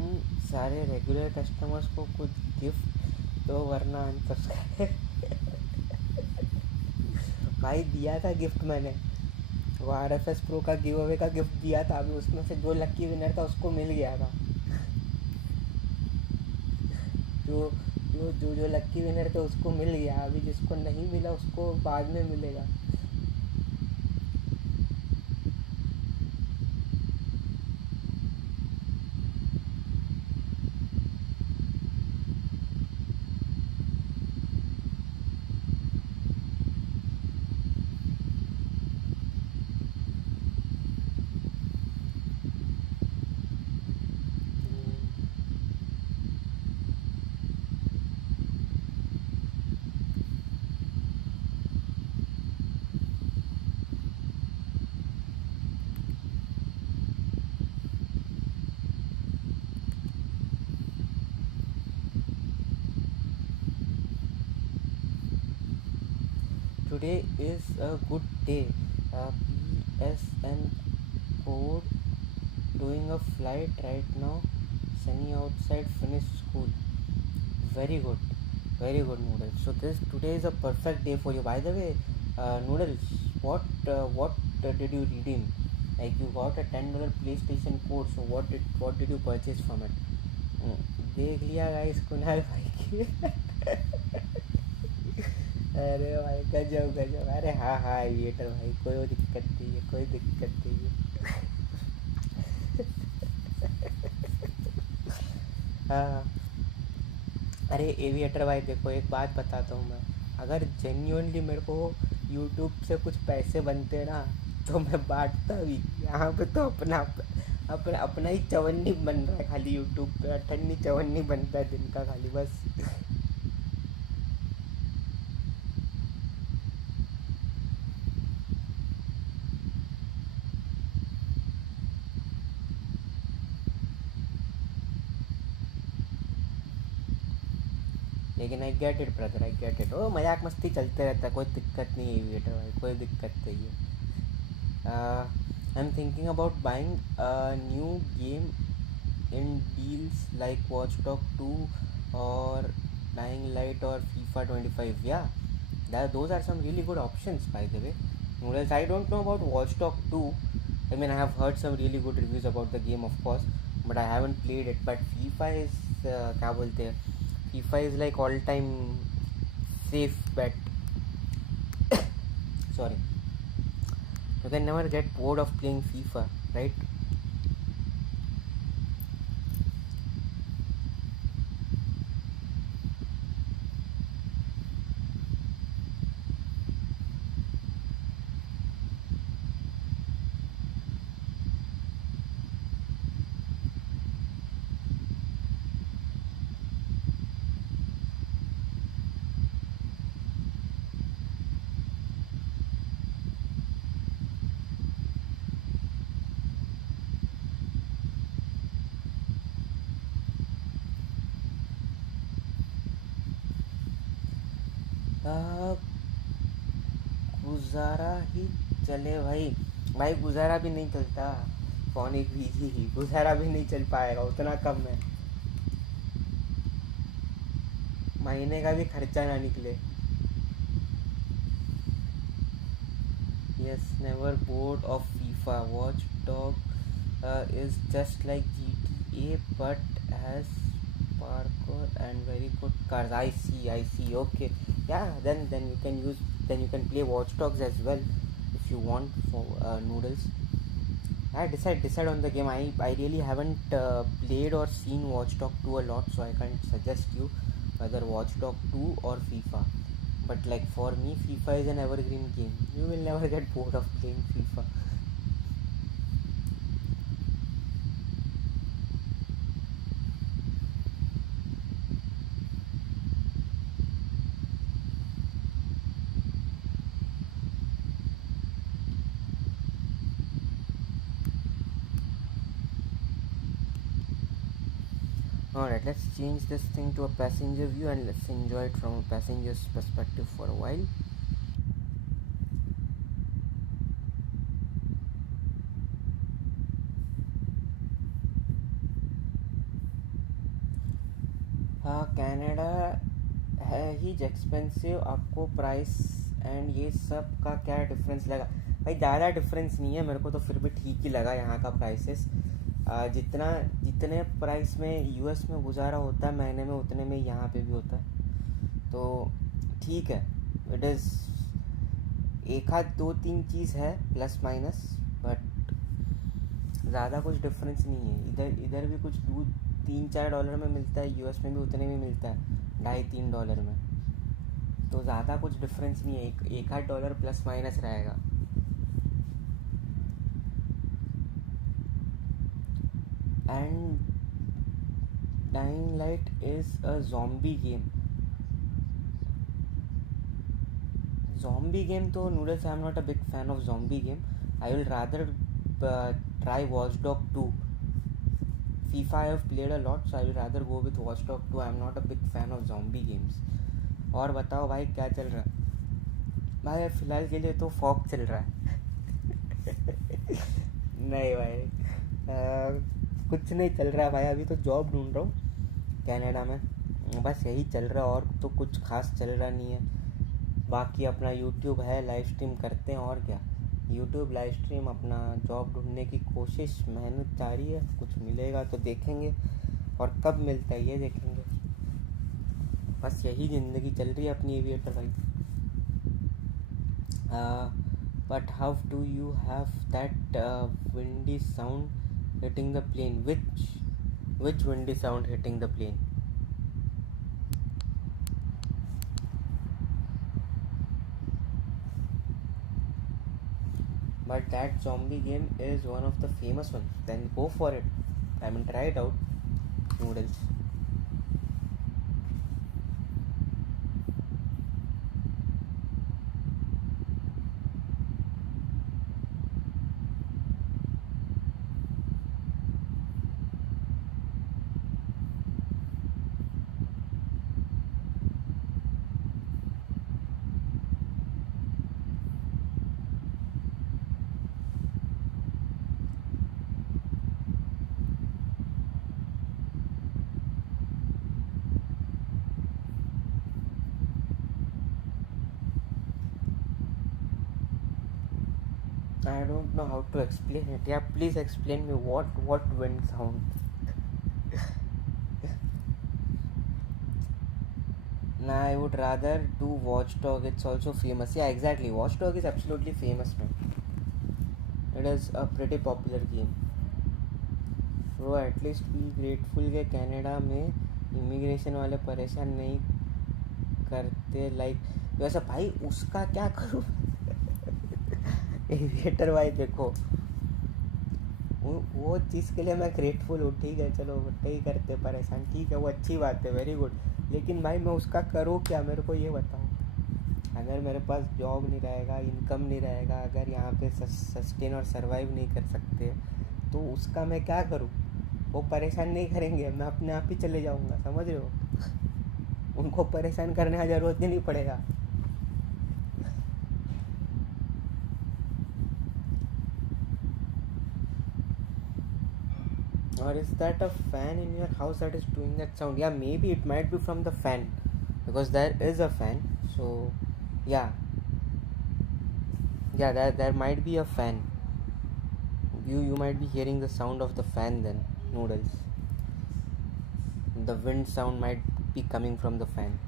सारे regular customers को कुछ gift दो वरना अनसब्सक्राइब. भाई दिया था गिफ्ट मैंने, वो RFS प्रो का गिव अवे का गिफ्ट दिया था. अभी उसमें से जो लक्की विनर था उसको मिल गया था. जो लक्की विनर थे उसको मिल गया. अभी जिसको नहीं मिला उसको बाद में मिलेगा. Today is a good day. PSN code doing a flight right now. Sunny outside, finished school. Very good. Very good, Noodles. So today is a perfect day for you. By the way, Noodles, what did you redeem? Like you got a $10 PlayStation code. So what did you purchase from it? Hmm, देख लिया guys Kunal भाई की अरे भाई गजब गजब. अरे हाँ हाँ एविएटर भाई, कोई दिक्कत नहीं है, कोई दिक्कत नहीं है. हाँ. अरे एविएटर भाई देखो, एक बात बताता हूँ मैं. अगर जेन्युइनली मेरे को यूट्यूब से कुछ पैसे बनते ना, तो मैं बांटता भी. यहाँ पे तो अपना अपना अपना ही चवन्नी बन रहा है खाली. यूट्यूब पे अठन्नी चवन्नी बनता है दिन का खाली बस. लेकिन I get it brother, I get it. ओ मजाक मस्ती चलते रहता है, कोई दिक्कत नहीं है एविएटर भाई, कोई दिक्कत नहीं है. I am thinking about buying new game in deals like Watch Dogs 2 or Dying Light or FIFA 25. Yeah, those are some really good options, by the way. Noodles, I don't know about Watch Dogs 2. I mean, I have heard some really good reviews about the game, of course, but I haven't played it. But FIFA is क्या बोलते हैं, FIFA is like all time safe bet. Sorry, you can never get bored of playing FIFA, right? गुजारा ही चले भाई. भाई गुजारा भी नहीं चलता. फोन एक बिजी ही, गुजारा भी नहीं चल पाएगा, उतना कम है. महीने का भी खर्चा ना निकले. Yes, never board of FIFA. Watch dog is just like GTA but has parkour and very good cars. I see. Okay, yeah, then you can use, then you can play Watch Dogs as well if you want for Noodles. I decide on the game. I really haven't played or seen Watch Dogs 2 a lot, so I can't suggest you whether Watch Dogs 2 or FIFA. But like for me, FIFA is an evergreen game. You will never get bored of playing FIFA. Alright, let's change this thing to a passenger view and let's enjoy it from a passenger's perspective for a while. हाँ, Canada है ही expensive. आपको price and ये सब का क्या difference लगा? भाई ज़्यादा डिफरेंस नहीं है, मेरे को तो फिर भी ठीक ही लगा यहाँ का प्राइसेस. जितने प्राइस में यूएस में गुजारा होता है महीने में, उतने में यहाँ पे भी होता है, तो ठीक है. इट इज़ एक आध दो तीन चीज़ है प्लस माइनस, बट ज़्यादा कुछ डिफरेंस नहीं है. इधर भी कुछ $2-3-4 में मिलता है, यूएस में भी उतने में मिलता है, $2.5-3 में. तो ज़्यादा कुछ डिफरेंस नहीं है, एक आध डॉलर प्लस माइनस रहेगा. And Dying Light is a zombie game. Zombie game तो Noodles, I am not a big fan of zombie game. I will rather try Watch Dogs 2. FIFA I have played a lot, so I will rather go with Watch Dogs 2. I am not a big fan of zombie games. और बताओ भाई क्या चल रहा है? भाई फ़िलहाल के लिए तो फॉग चल रहा है. नहीं भाई, कुछ नहीं चल रहा है भाई. अभी तो जॉब ढूंढ रहा हूँ कनाडा में. बस यही चल रहा, और तो कुछ खास चल रहा नहीं है। बाकी अपना यूट्यूब है, लाइव स्ट्रीम करते हैं, और क्या। यूट्यूब लाइव स्ट्रीम, अपना जॉब ढूंढने की कोशिश, मेहनत जारी है। कुछ मिलेगा तो देखेंगे, और कब मिलता है ये देखेंगे। बस यही ज़िंदगी चल रही है अपनी एविएटर भाई। But how do you have that windy sound hitting the plane? Which windy sound hitting the plane? But that zombie game is one of the famous ones. Then go for it. I mean, try it out. Noodles. I don't know how to explain it. Yeah, please explain me what wind sound. Nah, I would rather do Watchdog. It's also famous. Yeah, exactly. Watchdog is absolutely famous, man. It is a pretty popular game. Bro, at least be grateful कि Canada में immigration वाले परेशान नहीं करते। Like वैसा भाई, उसका क्या करूँ? एविएटर भाई देखो, वो चीज़ के लिए मैं ग्रेटफुल हूँ, ठीक है, चलो नहीं करते परेशान, ठीक है, वो अच्छी बात है, वेरी गुड। लेकिन भाई मैं उसका करूँ क्या, मेरे को ये बताओ। अगर मेरे पास जॉब नहीं रहेगा, इनकम नहीं रहेगा, अगर यहाँ पे सस्टेन और सर्वाइव नहीं कर सकते, तो उसका मैं क्या करूँ? वो परेशान नहीं करेंगे, मैं अपने आप ही चले जाऊँगा, समझ रहे हो? उनको परेशान करने की ज़रूरत ही नहीं पड़ेगा। Or is that a fan in your house that is doing that sound? Yeah, maybe it might be from the fan, because there is a fan. So yeah, there might be a fan. You might be hearing the sound of the fan then, Noodles. The wind sound might be coming from the fan.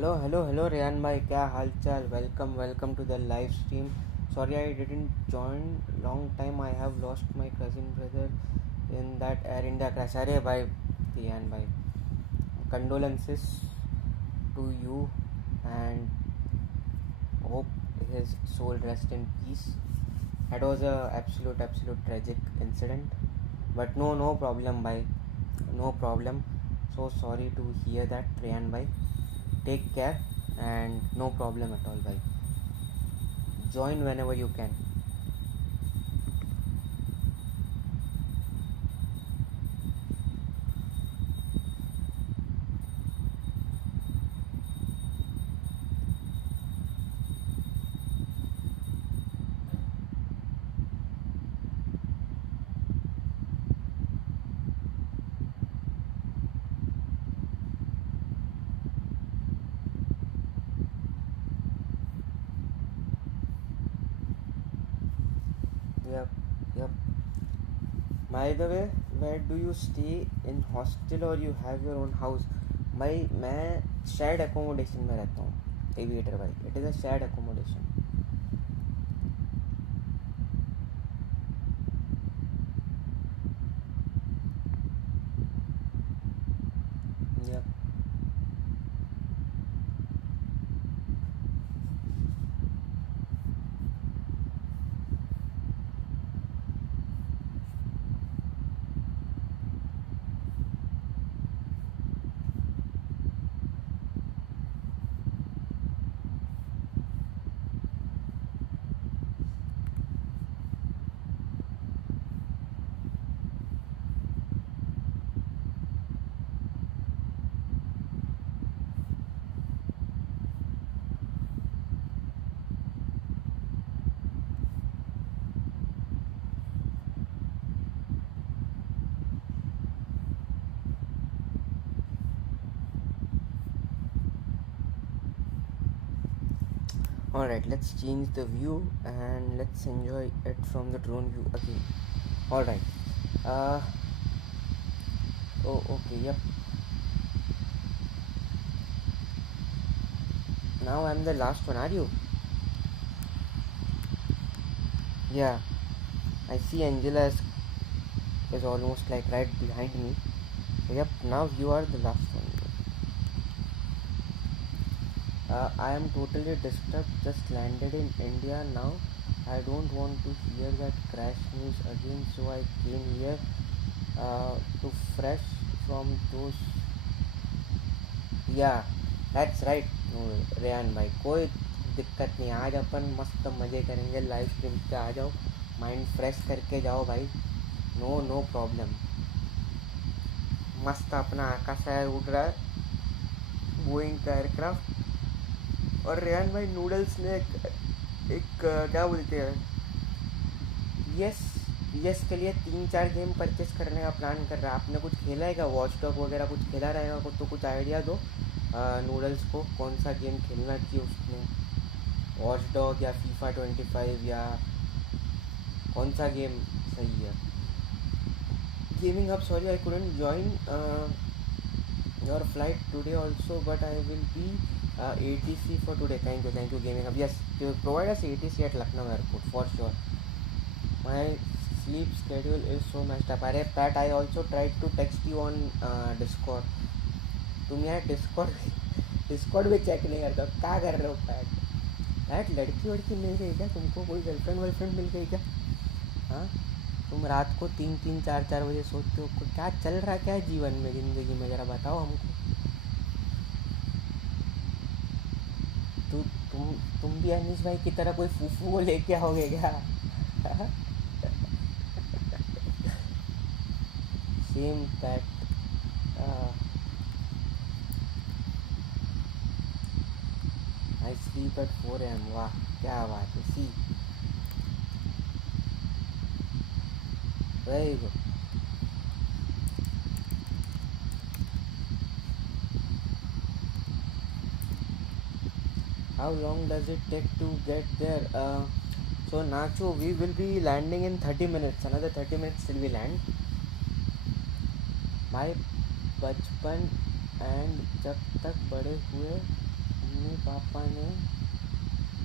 Hello Rayan bhai, क्या हाल चाल? Welcome to the live stream. Sorry I didn't join long time. I have lost my cousin brother in that Air India crash. अरे भाई Rayan bhai, condolences to you, and hope his soul rest in peace. That was a absolute tragic incident, but no problem bhai, no problem. So sorry to hear that, Rayan bhai. Take care, and no problem at all bhai. Join whenever you can. Yep. By the way, where do you stay? In hostel or you have your own house? भाई मैं shared accommodation में रहता हूँ aviator भाई. It is a shared accommodation. Yep. Alright, let's change the view and let's enjoy it from the drone view again. Alright. Uh oh, okay, yep. Now I'm the last one, are you? Yeah, I see Angela is almost like right behind me. So yep, now you are the last one. I am totally disturbed, just landed in India now. I don't want to hear that crash news again, so I came here to fresh from those. Yeah, that's right. No, Rehan भाई कोई दिक्कत नहीं, आज अपन मस्त मज़े करेंगे, live stream पे आ जाओ, माइंड फ्रेश करके जाओ भाई, नो नो प्रॉब्लम। मस्त अपना आकाश एयर उड़ रहा है, बोइंग का एयरक्राफ्ट। और रेहान भाई नूडल्स ने एक क्या बोलते हैं, यस यस के लिए 3-4 गेम परचेस करने का प्लान कर रहा है। आपने कुछ खेला है क्या, वॉच डॉग वगैरह कुछ खेला रहेगा तो कुछ आइडिया दो नूडल्स को, कौन सा गेम खेलना चाहिए उसमें, वॉच डॉग या फीफा 25 या कौन सा गेम सही है। Gaming hub, sorry I couldn't join your flight today also but I will be ATC for today. Thank you gaming hub. Yes, you provide us ATC at Lucknow airport for sure. My sleep schedule is so messed up. अरे PAT, I also tried to text you on Discord. तुम यार Discord भी check नहीं करते, क्या कर रहे हो पैट? पैट, लड़की वड़की मिल गई क्या तुमको, कोई गर्लफ्रेंड वर्लफ्रेंड मिल गई क्या? हाँ, तुम रात को 3-3 4-4 बजे सोते हो, क्या चल रहा, क्या है जीवन में, ज़िंदगी में, ज़रा बताओ हमको। तु, तुम भी अनीस भाई की तरह कोई फूफू को लेके आओगे क्या? सेम पैट। आई स्लीप एट 4 AM, वाह क्या बात है, see very good. How long does it take to get there? So Nacho, we will be landing in 30 minutes. Another 30 minutes till we land. भाई बचपन एंड जब तक बड़े हुए मम्मी पापा ने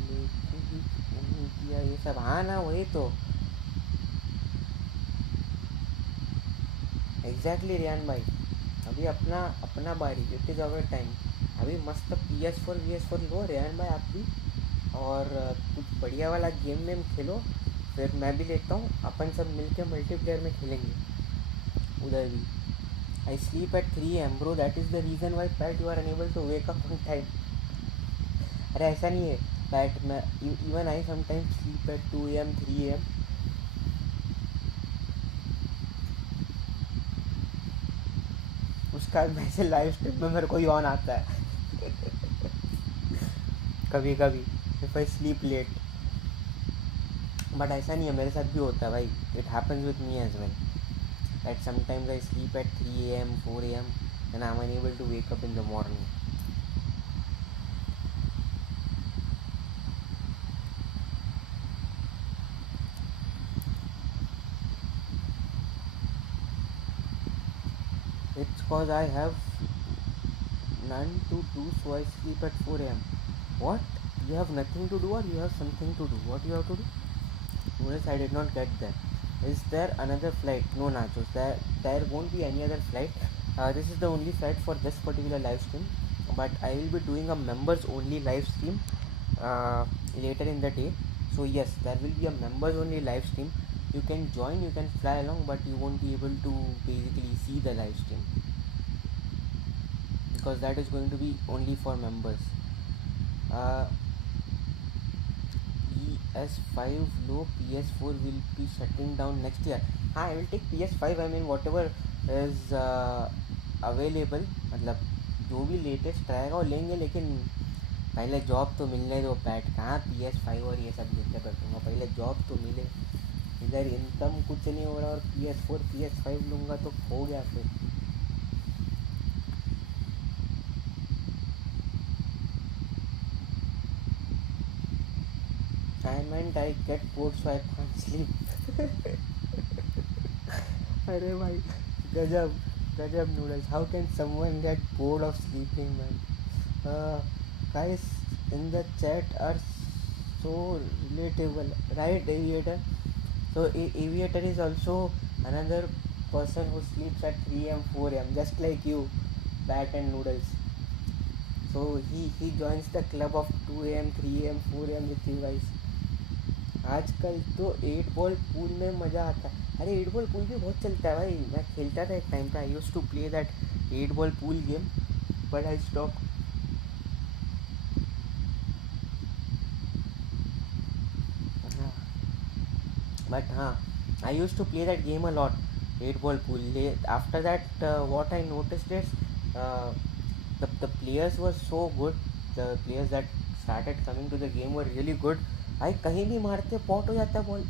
लेके ही नहीं किया ये सब। हाँ ना, वही तो एग्जैक्टली रियान भाई, अभी अपना अपना बारी, इट इज़ अवर टाइम। अभी मस्त PS4 लो रियान भाई आप भी, और कुछ बढ़िया वाला गेम वेम खेलो, फिर मैं भी लेता हूँ, अपन सब मिलके मल्टीप्लेयर में खेलेंगे उधर भी। I sleep at 3 AM bro, that is the reason why Pat you are unable to wake up on time. अरे ऐसा नहीं है Pat, मैं even I sometimes sleep at 2 AM 3 AM। उसका वैसे लाइव स्ट्रीम में मेरे को यौन आता है कभी कभी if I sleep late, but ऐसा नहीं है, मेरे साथ भी होता है भाई, it happens with me as well that sometimes I sleep at 3 AM 4 AM and I'm unable to wake up in the morning. It's cause I have none to do, so I sleep at 4 AM. What? You have nothing to do or you have something to do? What you have to do? Notice I did not get that. Is there another flight? No Nachos, there won't be any other flight. This is the only flight for this particular live stream, but I will be doing a members only live stream later in the day. So yes, there will be a members only live stream. You can join, you can fly along, but you won't be able to basically see the live stream because that is going to be only for members. PS5 low, PS4 will be shutting down next year. हाँ, I will take PS5, I mean whatever is available, मतलब जो भी latest रहेगा वो लेंगे, लेकिन पहले job तो मिलने दो पैट, कहाँ PS5 और ये सब लेके बैठूँगा, पहले जॉब तो मिले, इधर इनकम कुछ नहीं हो रहा और PS4 PS5 लूँगा तो हो गया फिर। I meant I get bored so I can't sleep. अरे भाई गजब गजब noodles. How can someone get bored of sleeping, man? Guys in the chat are so relatable, right, Aviator? So Aviator is also another person who sleeps at 3 a.m. 4 a.m. just like you, Bat and Noodles. So he joins the club of 2 a.m. 3 a.m. 4 a.m. with you guys. आजकल तो 8 ball pool में मज़ा आता है. अरे 8 ball pool भी बहुत चलता है भाई. मैं खेलता था एक टाइम पे. I used to play that 8 ball pool game but I stop. But I used to play that game a lot, 8 ball pool. After that, what I noticed is uh, the players were so good. The players that started coming to the game were really good. भाई कहीं भी मारते pot हो जाता है ball.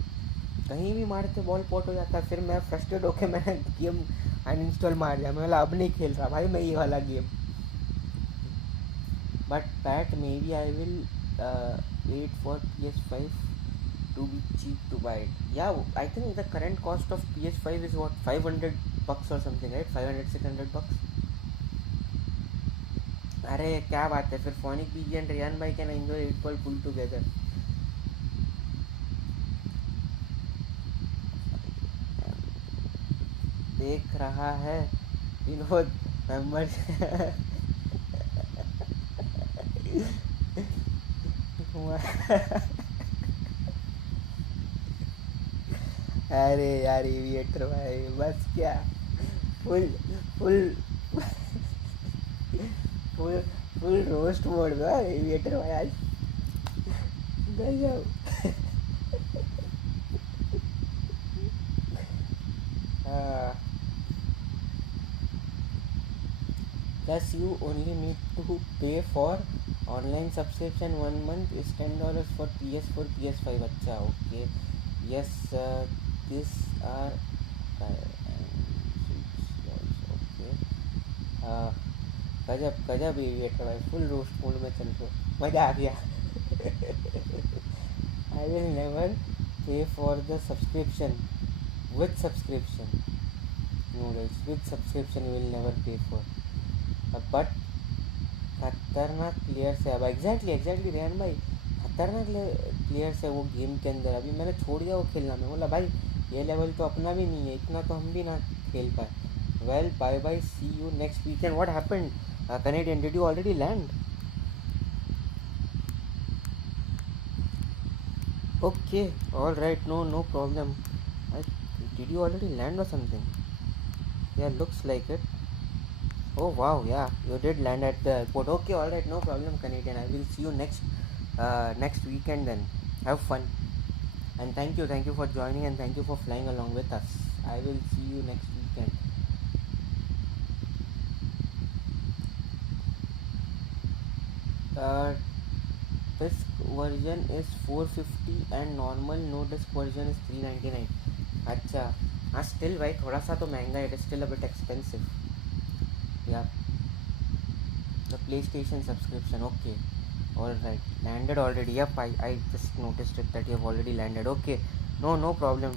कहीं भी मारते बॉल पॉट हो जाता है. फिर मैं फ्रस्ट्रेट होकर मैंने गेम अनइंस्टॉल मार दिया. मैं बोला अब नहीं खेल रहा भाई मैं ये वाला game. But bat may be I will wait for PS5 to be cheap to buy it. Yeah, I think the current cost of PS5 is what, $500 or something, right? 500-600 bucks. अरे क्या बात है. फिर फोनिक बीजी एंड रियान भाई can enjoy 8 ball pool together. देख रहा है Vinod member. अरे यार एविएटर भाई बस क्या. Full full full full roast mode में एविएटर भाई आज. गजब. Plus you only need to pay for online subscription. 1 month is $10 for PS4 PS5. अच्छा okay. Yes, these are okay. गजब गजब एविएटर भाई. फुल रोस्ट मोड में चल रहे. मज़ा आ गया. I will never pay for the subscription. With subscription, noodles with subscription you will never pay for. But खतरनाक प्लेयर्स है अब. एग्जैक्टली रेहान भाई खतरनाक प्लेयर्स है वो गेम के अंदर. अभी मैंने छोड़ दिया वो खेलना. मैं बोला भाई ये लेवल तो अपना भी नहीं है. इतना तो हम भी ना खेल पाए. Well bye bye, see you next weekend. What happened Canadian, did you already land? Okay alright, no problem. Did you already land or something? या looks like it. Oh wow, yeah, you did land at the airport. Okay, all right, no problem, Canadian. I will see you next weekend then. Have fun, and thank you for joining, and thank you for flying along with us. I will see you next weekend. Disc version is $450 and normal no disc version is $399. अच्छा हाँ, still भाई थोड़ा सा तो महंगा है. It is still a bit expensive. Yeah, the PlayStation subscription. Okay, all right, landed already. Yep, I just noticed it that you have already landed. Okay, no problem,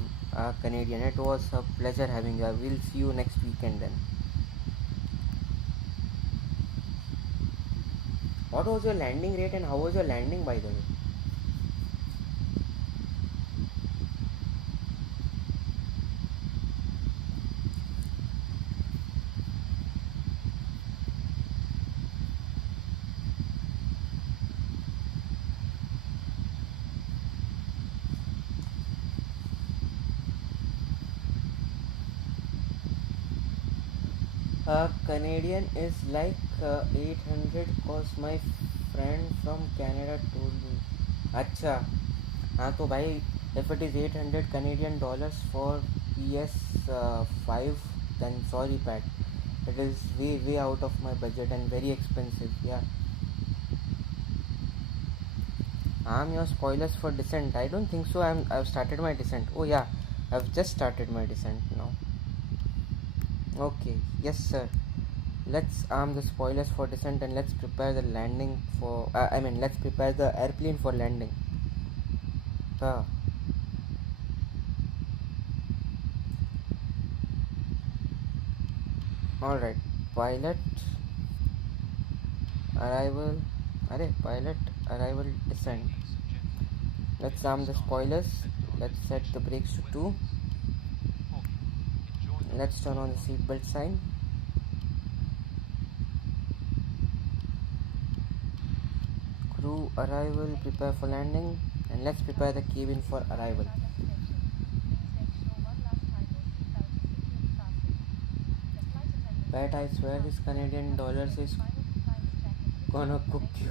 Canadian. It was a pleasure having you. I will see you next weekend then. What was your landing rate and how was your landing, by the way? Canadian is like 800 cause my friend from Canada told me. अच्छा हाँ तो भाई if it is 800 Canadian dollars for PS5 then sorry Pat, it is way out of my budget and very expensive. Yeah, your spoilers for descent. I don't think so. I've started my descent. Oh yeah, I've just started my descent now. Okay, yes sir. Let's arm the spoilers for descent and let's prepare the landing for let's prepare the airplane for landing. Ah. Alright, pilot arrival. Pilot arrival descent. Let's arm the spoilers. Let's set the brakes to 2. Let's turn on the seatbelt sign. Crew arrival, prepare for landing, and let's prepare the cabin for arrival. Pat, I swear this Canadian dollars is gonna cook you.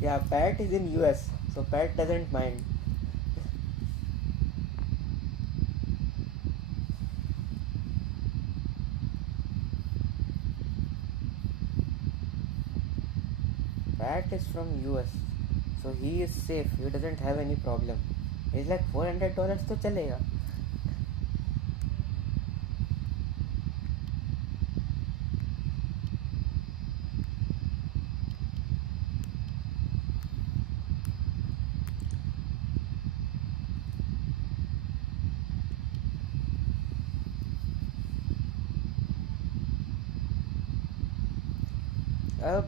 Yeah, Pat is in US, so Pat doesn't mind. Pat is from US, so he is safe. He doesn't have any problem. He's like $400 तो चलेगा.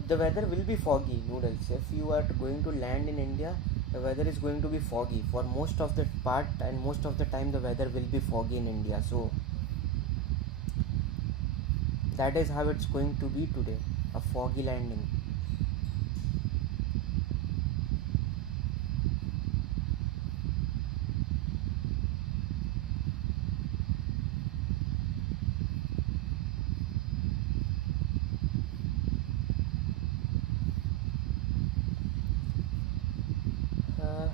The weather will be foggy, Noodles. If you are going to land in India, the weather is going to be foggy for most of the part, and most of the time the weather will be foggy in India. So that is how it's going to be today, a foggy landing. Uh,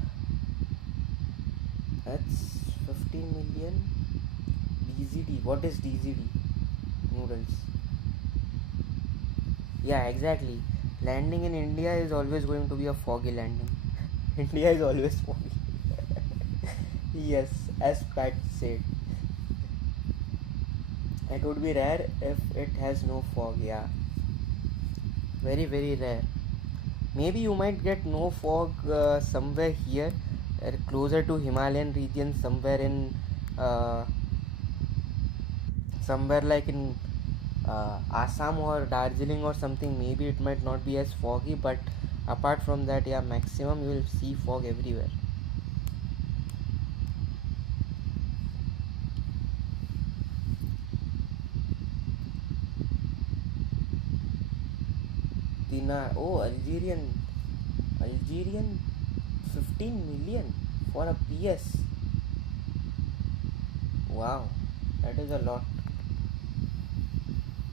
that's 15 million. DZD. What is DZD? Noodles. Yeah, exactly. Landing in India is always going to be a foggy landing. India is always foggy. Yes, as Pat said. It would be rare if it has no fog, yeah. Very, very rare. Maybe you might get no fog somewhere here, closer to Himalayan region, uh, somewhere like in Assam or Darjeeling or something. Maybe it might not be as foggy, but apart from that, yeah, maximum you will see fog everywhere. Oh, Algerian 15 million for a PS. Wow, that is a lot.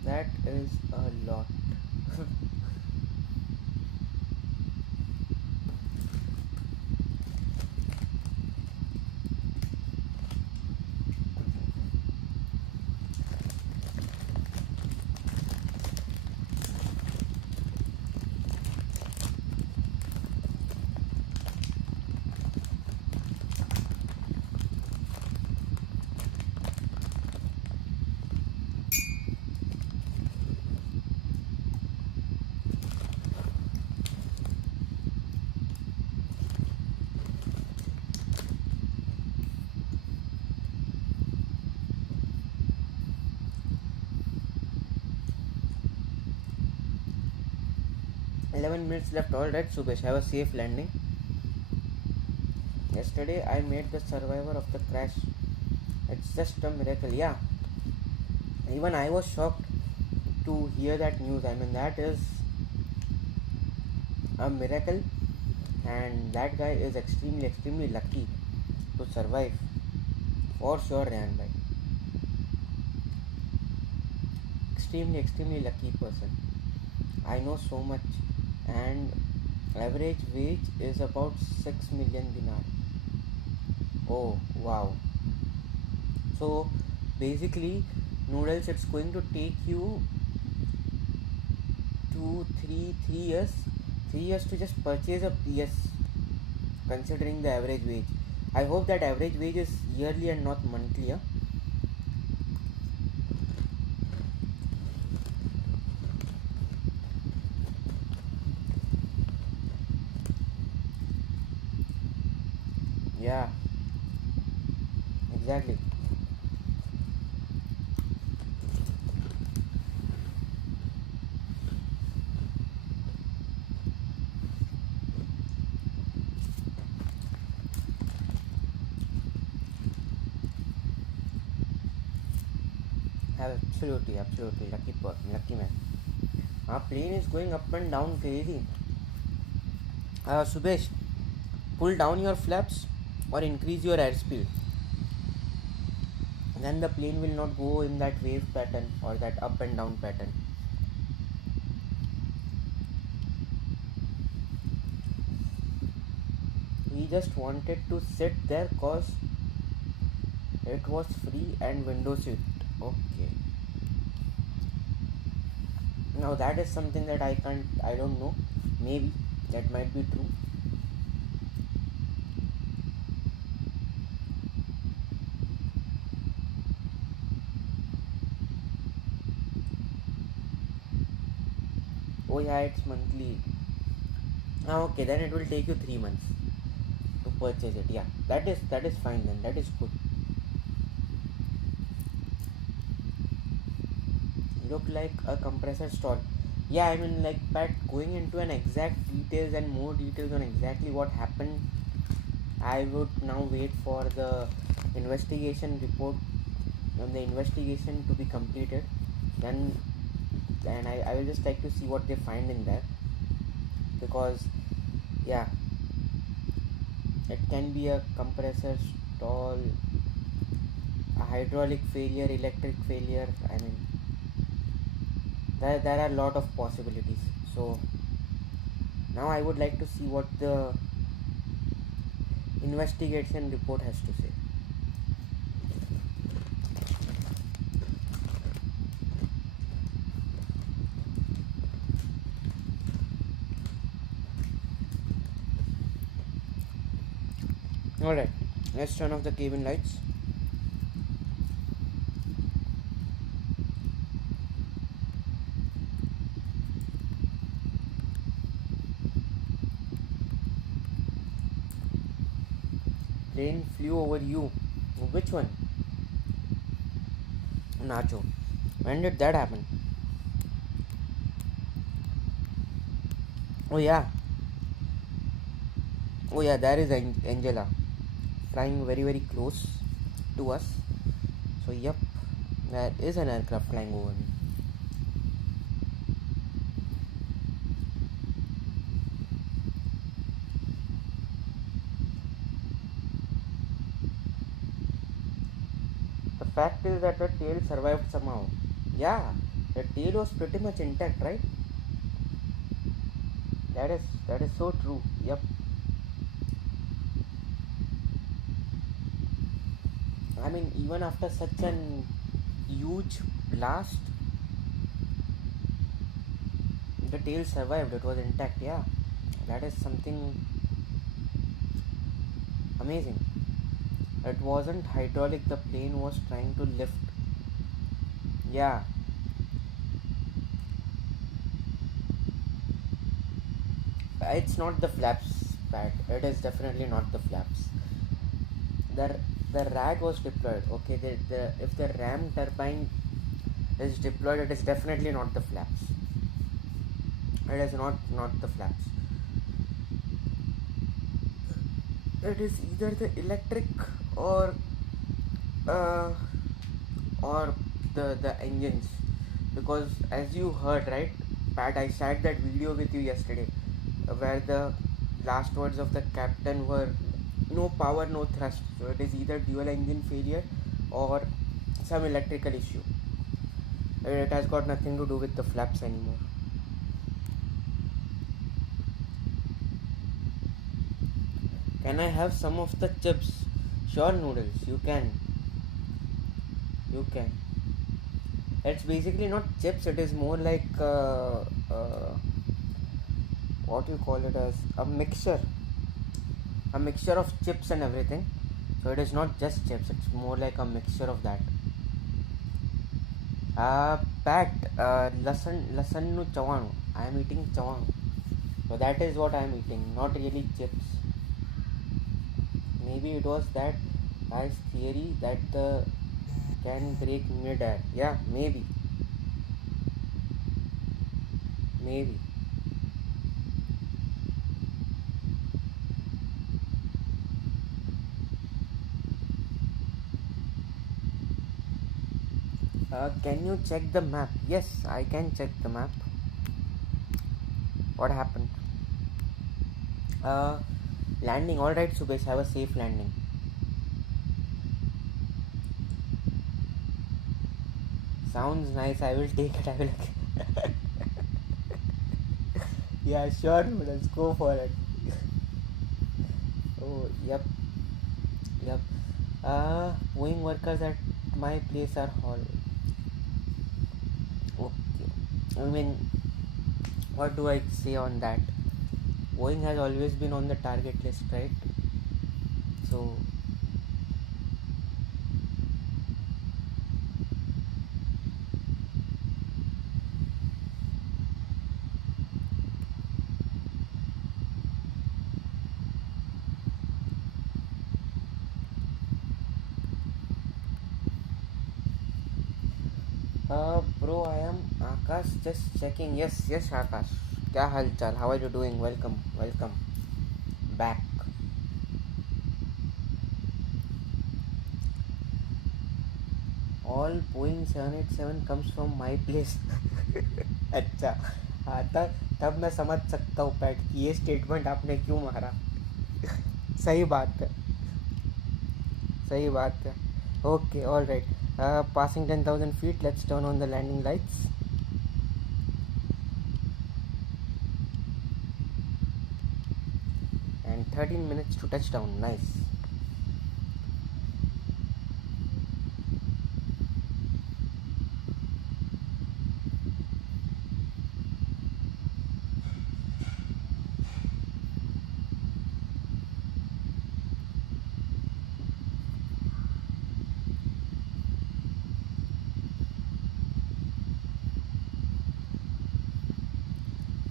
That is a lot. 11 minutes left. Alright, Subesh, have a safe landing. Yesterday I made the survivor of the crash. It's just a miracle, yeah. Even I was shocked to hear that news. I mean, that is a miracle, and that guy is extremely, extremely lucky to survive. For sure, Ryan, bhai. Extremely, extremely lucky person. I know so much, and average wage is about 6 million dinar. Oh, wow. So basically, Noodles, it's going to take you 3 years, 3 years to just purchase a PS, considering the average wage. I hope that average wage is yearly and not monthly. Huh? Yeah, exactly. Absolutely, absolutely. Lucky man. Our plane is going up and down crazy. Subesh, pull down your flaps or increase your airspeed. Then the plane will not go in that wave pattern or that up and down pattern. He just wanted to sit there cause it was free and window seat. Okay. Now that is something that I don't know. Maybe that might be true. Oh yeah, it's monthly. Okay, then it will take you 3 months to purchase it. Yeah, that is fine then. That is good. Look like a compressor stall. Yeah, I mean like but going into an exact details and more details on exactly what happened, I would now wait for the investigation report and the investigation to be completed. Then I will just like to see what they find in there, because yeah, it can be a compressor stall, a hydraulic failure, electric failure. I mean there are a lot of possibilities. So now I would like to see what the investigation report has to say. Alright, let's turn off the cabin lights. Plane flew over you. Which one? Nacho. When did that happen? Oh yeah. Oh yeah, there is Angela flying very very close to us. So yep, there is an aircraft flying over me. The fact is that the tail survived somehow. Yeah, the tail was pretty much intact, right? That is so true. Yep. I mean, even after such an huge blast, the tail survived. It was intact. Yeah, that is something amazing. It wasn't hydraulic. The plane was trying to lift. Yeah, it's not the flaps, Pat. It is definitely not the flaps. The the rad was deployed. Okay, the if the ram turbine is deployed, it is definitely not the flaps. It is not the flaps. It is either the electric or uh, or the engines, because as you heard, right, Pat, I shared that video with you yesterday, where the last words of the captain were no power, no thrust. So it is either dual engine failure or some electrical issue. It has got nothing to do with the flaps anymore. Can I have some of the chips? Sure, noodles. You can. It's basically not chips. It is more like what you call it as a mixture of chips and everything. So it is not just chips. It's more like a mixture of that. Pat, lasan nu chawanu. I am eating chawanu. So that is what I am eating. Not really chips. Maybe it was that guy's theory that the can break mid-air. Yeah, maybe. Maybe. Can you check the map? Yes, I can check the map. What happened? Uh, Landing. Alright, Subesh, have a safe landing. Sounds nice. I will take it. I will. Yeah, sure, let's go for it. Oh, yep, yep. Boeing workers at my place are all. Okay. I mean, what do I say on that? Boeing has always been on the target list, right? So, bro, I am Akash. Just checking. Yes, yes, Akash. क्या हाल चाल? How are you doing? Welcome, welcome back. All Boeing 787 comes from my place. अच्छा, हाँ तब मैं समझ सकता हूँ PAT कि ये स्टेटमेंट आपने क्यों मारा. सही बात है, सही बात है. Okay, all right. Passing 10,000 feet. Let's turn on the landing lights. And 13 minutes to touchdown. Nice.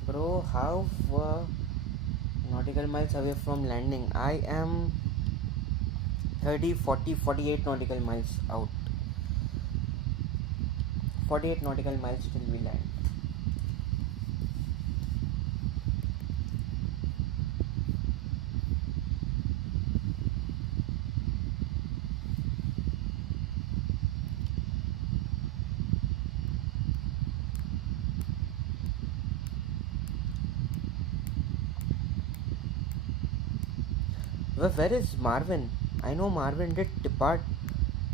Bro, how nautical miles away from landing? I am 30, 40, 48 nautical miles out. 48 nautical miles till we land. Where is Marvin? I know Marvin did depart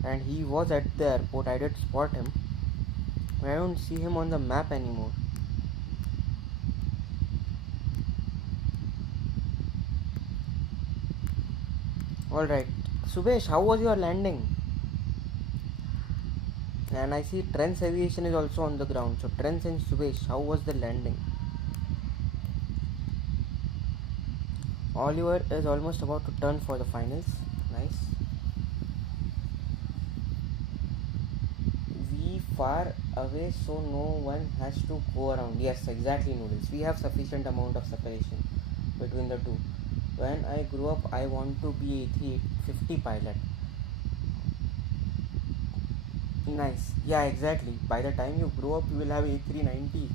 and he was at the airport. I did spot him. I don't see him on the map anymore. Alright. Subesh, how was your landing? And I see Trent's Aviation is also on the ground. So Trent and Subesh, how was the landing? Oliver is almost about to turn for the finals. Nice. We far away so no one has to go around. Yes, exactly, Noodles. We have sufficient amount of separation between the two. When I grew up, I want to be A350 pilot. Nice. Yeah, exactly. By the time you grow up, you will have A390.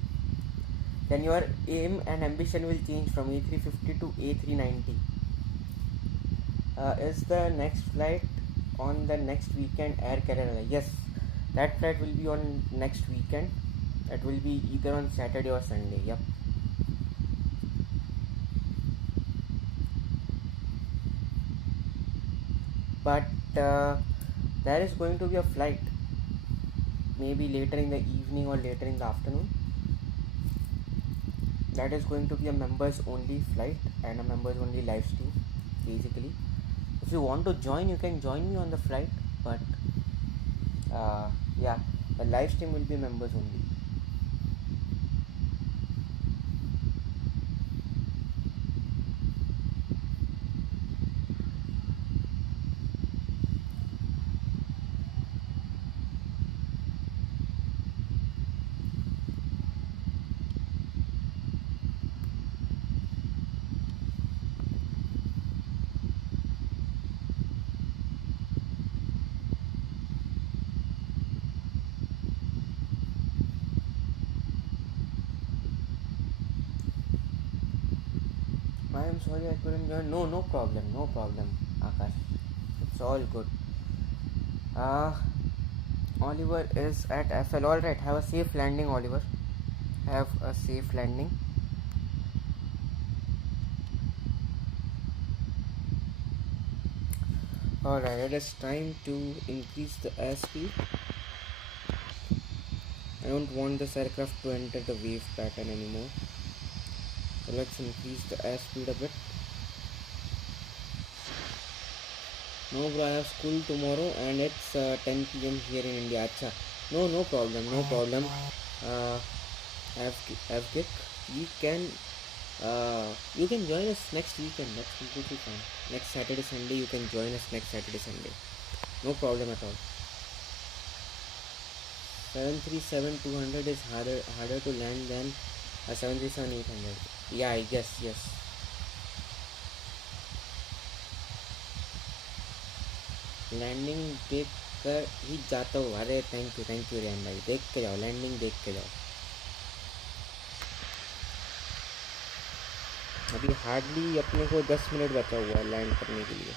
Then your aim and ambition will change from A350 to A390. Is the next flight on the next weekend Air Carolina? Yes, that flight will be on next weekend. It will be either on Saturday or Sunday. Yep. But there is going to be a flight, maybe later in the evening or later in the afternoon. That is going to be a members only flight and a members only live stream, basically. If you want to join, you can join me on the flight, but yeah, the live stream will be members only. I am sorry I couldn't join. No, no problem, Akash. It's all good. Uh, Oliver is at FL. Alright, have a safe landing, Oliver. Have a safe landing. Alright, it is time to increase the airspeed. I don't want this aircraft to enter the wave pattern anymore. So let's increase the airspeed a bit. No bro, I have school tomorrow and it's 10 p.m. here in India. Acha. No problem. Have kick. We can you can join us next weekend. That's completely fine. Next Saturday, Sunday, you can join us next Saturday, Sunday. No problem at all. 737-200 is harder to land than a 737-800. Yeah, I guess, yes. Landing देख कर ही जाता हूँ. अरे thank you Riyan भाई. देख के जाओ, landing देख के जाओ. अभी हार्डली अपने को 10 मिनट बचा हुआ है लैंड करने के लिए.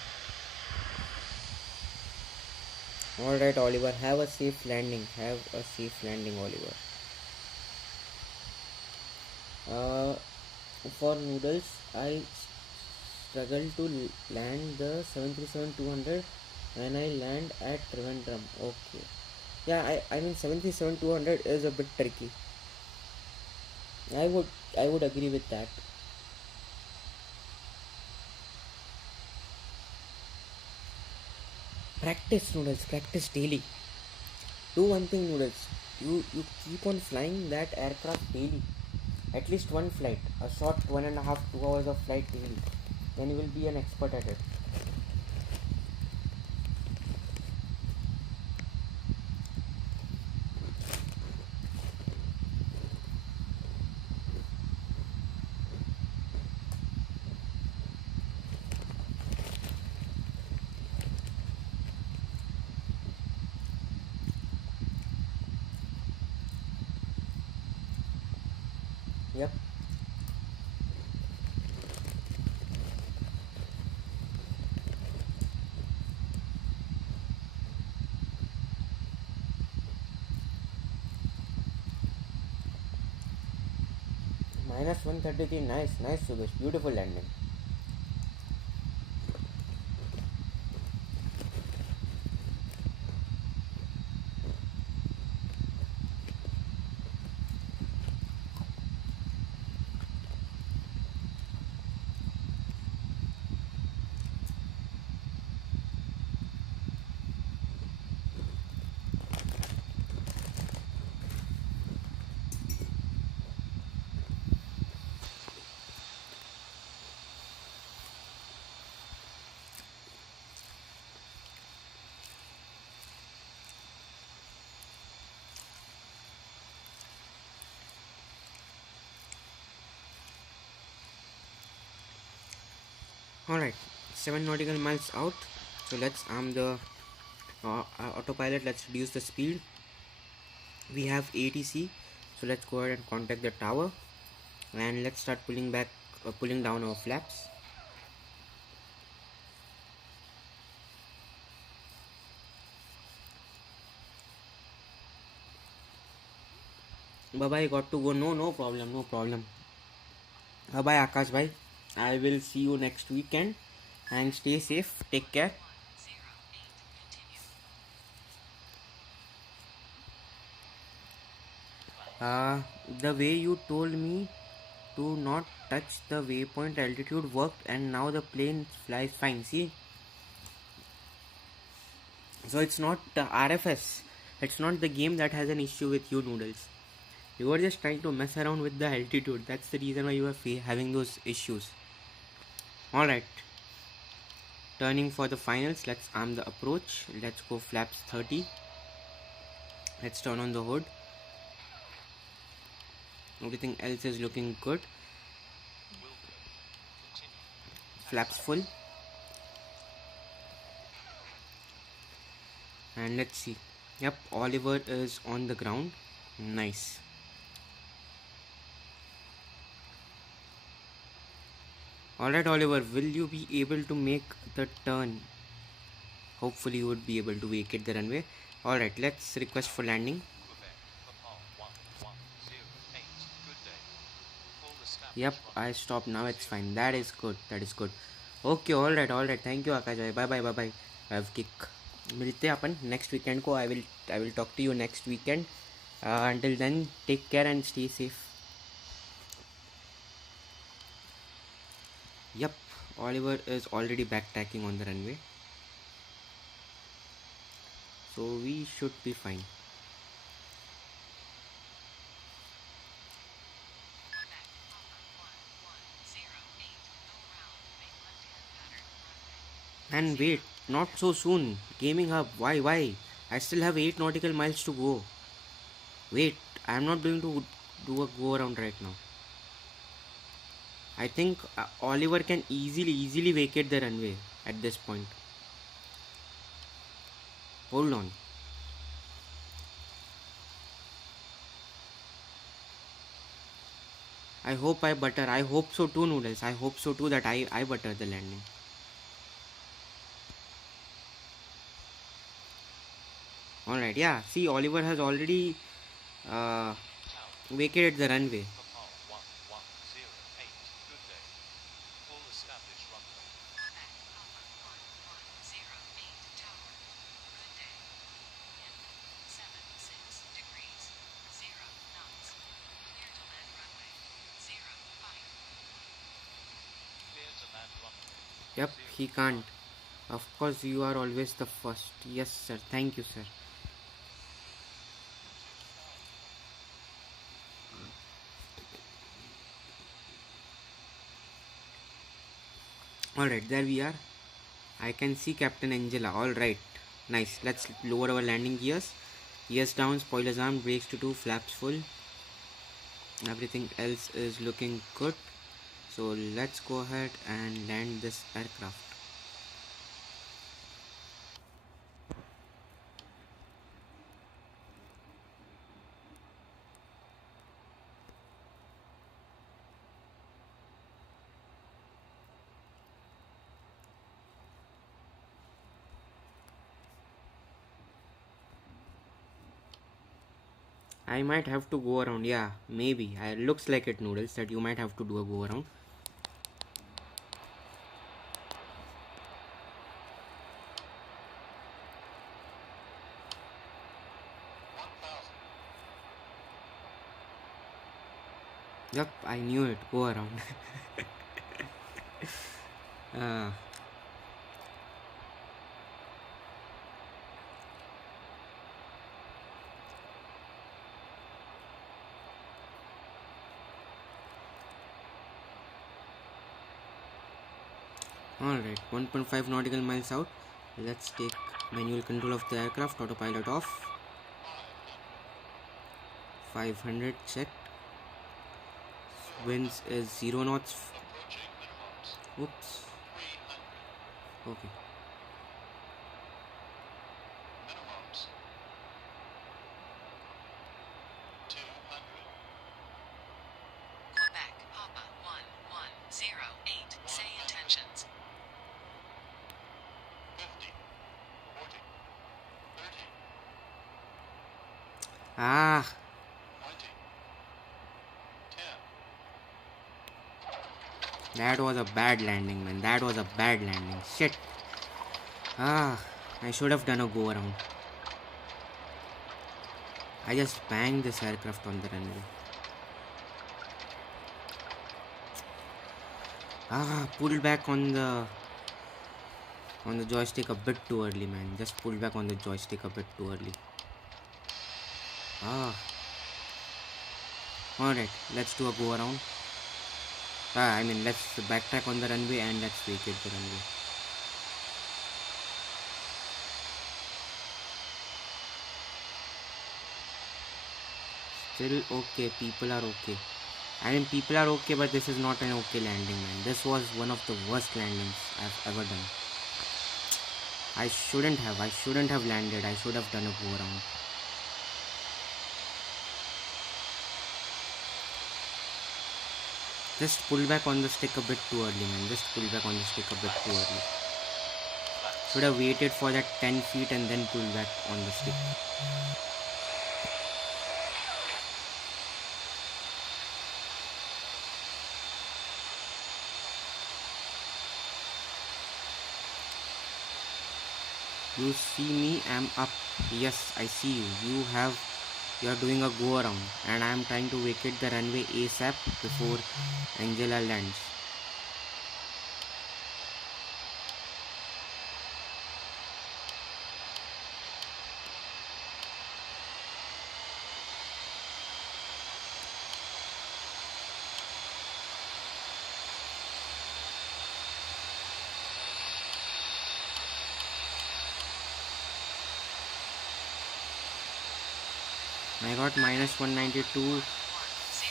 Alright Oliver, have a safe landing. Oliver. For noodles, I struggle to land the 737-200 when I land at Trivandrum. Okay. Yeah, I mean 737-200 is a bit tricky. I would agree with that. Practice noodles, practice daily. Do one thing noodles. You keep on flying that aircraft daily. At least one flight, a short 1.5 2 hours of flight daily. Then you will be an expert at it. Yep. Minus 133, nice Subesh, beautiful landing. Alright, 7 nautical miles out. So let's arm the autopilot. Let's reduce the speed. We have ATC. So let's go ahead and contact the tower. And let's start pulling down our flaps. Bye bye, got to go. No problem. Bye bye Akash bhai. I will see you next weekend and stay safe. Take care. The way you told me to not touch the waypoint altitude worked and now the plane flies fine. See? So it's not the RFS. It's not the game that has an issue with you noodles. You are just trying to mess around with the altitude. That's the reason why you are having those issues. Alright. Turning for the finals. Let's arm the approach. Let's go flaps 30. Let's turn on the hood. Everything else is looking good. Flaps full. And let's see. Yep, Oliver is on the ground. Nice. Alright, Oliver, will you be able to make the turn? Hopefully you would be able to vacate the runway. Alright, let's request for landing. Quebec, Papa 1108. Good day. Full Yep, established I runway. stopped now, it's fine. That is good, that is good. Okay, alright. Thank you, Akash. Bye. I have kick. मिलते हैं अपन next weekend को. I will talk to you next weekend. Until then, take care and stay safe. Yep, Oliver is already backtracking on the runway. So we should be fine. And wait, not so soon. Gaming Hub, why? I still have 8 nautical miles to go. Wait, I am not going to do a go around right now. I think Oliver can easily vacate the runway at this point. Hold on. I hope I butter. I hope so too, Noodles. I hope so too that I butter the landing. Alright, yeah. See, Oliver has already uh, Tower, vacated the runway. Papa 1108. Good day. Full established runway. Quebec, Papa 1108 Tower. Good day. Wind 76 degrees, 0 knots. Clear to land runway 05. Clear to land runway. Yep, he can't. Of course, you are always the first. Yes, sir. Thank you, sir. Alright, there we are. I can see Captain Angela. Alright, nice. Let's lower our landing gears. Gears down, spoilers arm, brakes to 2, flaps full. Everything else is looking good. So let's go ahead and land this aircraft. I might have to go around. Yeah, maybe. It looks like it, Noodles, that you might have to do a go around. Yep, I knew it. Go around. uh, Alright, 1.5 nautical miles out. Let's take manual control of the aircraft, autopilot off. 500 checked. Winds is 0 knots. Whoops. Okay. Quebec, Papa 1108. Say intentions. 50, 40, 30, Ah, 20, 10. that was a bad landing, man. That was a bad landing. Shit. I should have done a go around. I just banged this aircraft on the runway. Pulled back on the joystick a bit too early, man. Just pulled back on the joystick a bit too early. Alright, let's do a go around. Let's backtrack on the runway and let's vacate the runway. Still okay, people are okay. People are okay, but this is not an okay landing, man. This was one of the worst landings I've ever done. I shouldn't have landed. I should have done a go around. Just pull back on the stick a bit too early, man. Just pull back on the stick a bit too early. Should have waited for that 10 feet and then pull back on the stick. You see me, I'm up. Yes, I see you. You are doing a go around and I am trying to vacate the runway ASAP before Angela lands. I got minus 192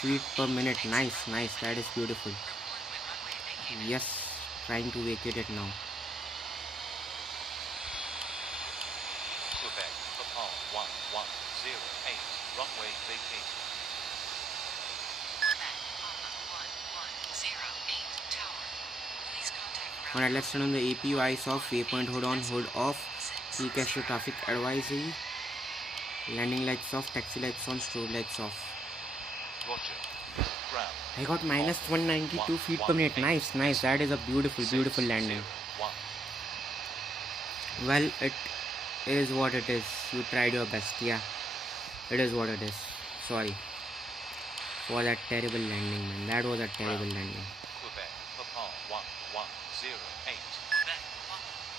feet per minute. Nice, nice. That is beautiful. Yes, trying to vacate it now. Quebec, Papa 1108, runway vacated. Alright, let's turn on the APU, eyes off, waypoint hood on, hood off, TCAS to traffic advisory, landing lights off, taxi lights on, strobe lights off. Roger. Ground. I got minus 192 feet per minute. Nice, nice. That is a beautiful, beautiful landing. Well, it is what it is. You tried your best. Yeah, it is what it is. Sorry for that terrible landing, man. That was a terrible landing. Quebec, Papa 1108. Quebec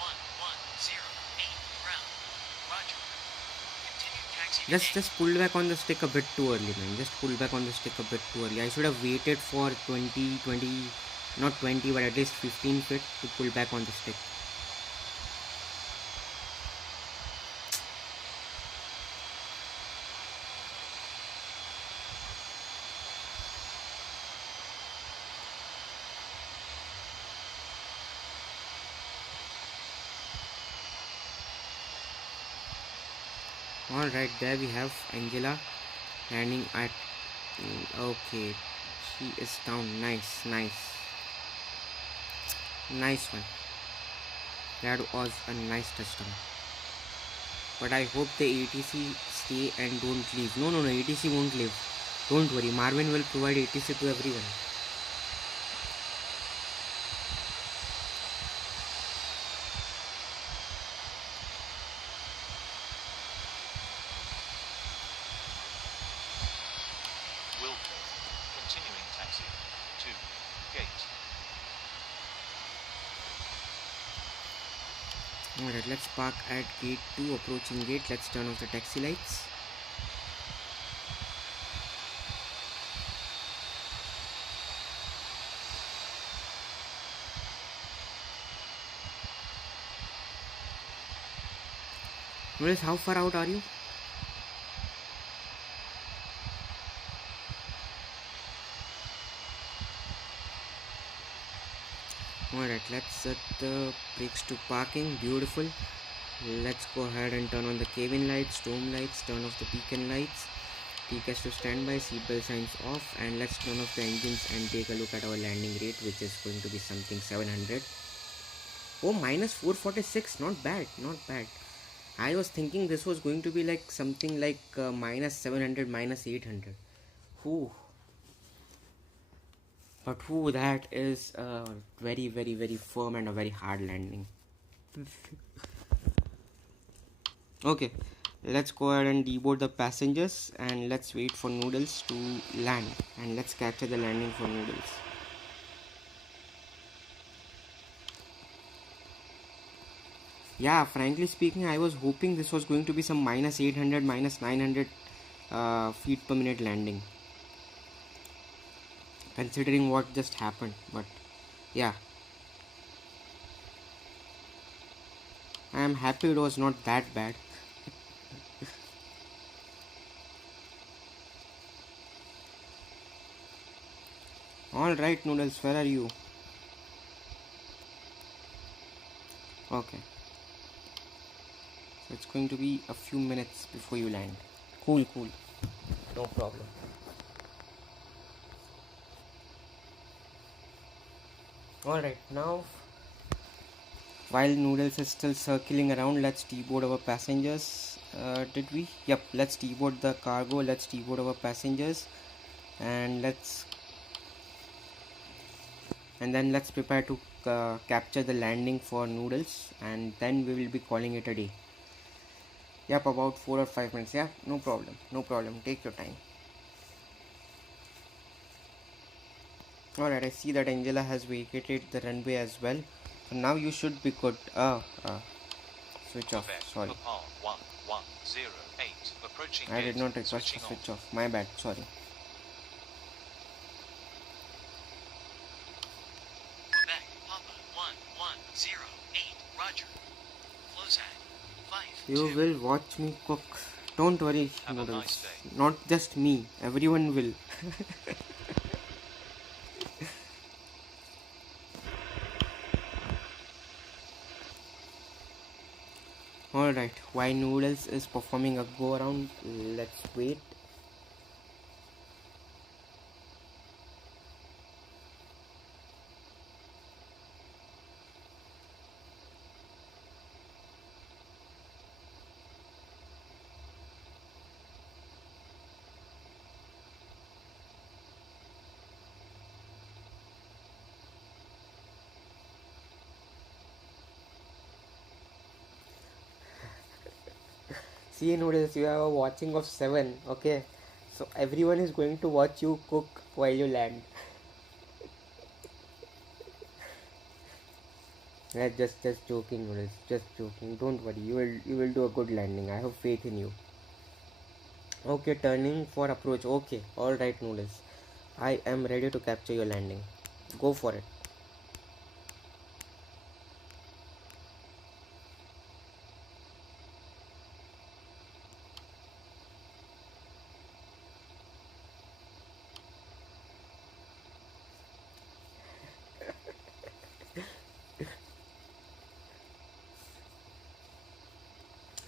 1108, ground. Roger. Continue taxi. Just pull back on the stick a bit too early, man. Just pull back on the stick a bit too early. I should have waited for 20, not 20, but at least 15 feet to pull back on the stick. Alright, there we have Angela landing at, okay, she is down. Nice, nice, nice one. That was a nice touchdown. But I hope the ATC stay and don't leave. No, ATC won't leave. Don't worry, Marvin will provide ATC to everyone. Continuing taxi to gate. Alright, let's park at gate 2, approaching gate. Let's turn off the taxi lights. Notice how far out are you? Alright, let's set the brakes to parking. Beautiful. Let's go ahead and turn on the cabin lights, dome lights, turn off the beacon lights, TCAS to standby, seatbelt signs off, and let's turn off the engines and take a look at our landing rate, which is going to be something 700. Oh, minus 446. Not bad, not bad. I was thinking this was going to be like something like minus 700, minus 800. Whew. But that is a very, very, very firm and a very hard landing. Okay, let's go ahead and deboard the passengers and let's wait for Noodles to land, and let's capture the landing for Noodles. Yeah, frankly speaking, I was hoping this was going to be some minus 800, minus 900 feet per minute landing, considering what just happened. But yeah, I am happy it was not that bad. Alright, Noodles, where are you? Okay, so it's going to be a few minutes before you land. Cool, no problem. Alright, now while Noodles is still circling around, let's deboard our passengers. Did we? Yep, let's deboard the cargo, let's deboard our passengers, and then let's prepare to capture the landing for Noodles, and then we will be calling it a day. Yep, about 4 or 5 minutes. Yeah, no problem, take your time. Alright, I see that Angela has vacated the runway as well. So now you should be good. Switch off, Quebec, sorry. Papa 1108, approaching I did gate, not request to switching switch on. off. My bad, sorry. Quebec, Papa 1108, Roger. Close at 5. You will watch me cook. Don't worry, Have a Noodles. nice day. Not just me, everyone will. Alright, while Noodles is performing a go around, let's wait. See, Noodles, you have a watching of 7, okay? So everyone is going to watch you cook while you land. Yeah, just joking, Noodles. Just joking. Don't worry. You will do a good landing. I have faith in you. Okay, turning for approach. Okay, all right, Noodles. I am ready to capture your landing. Go for it.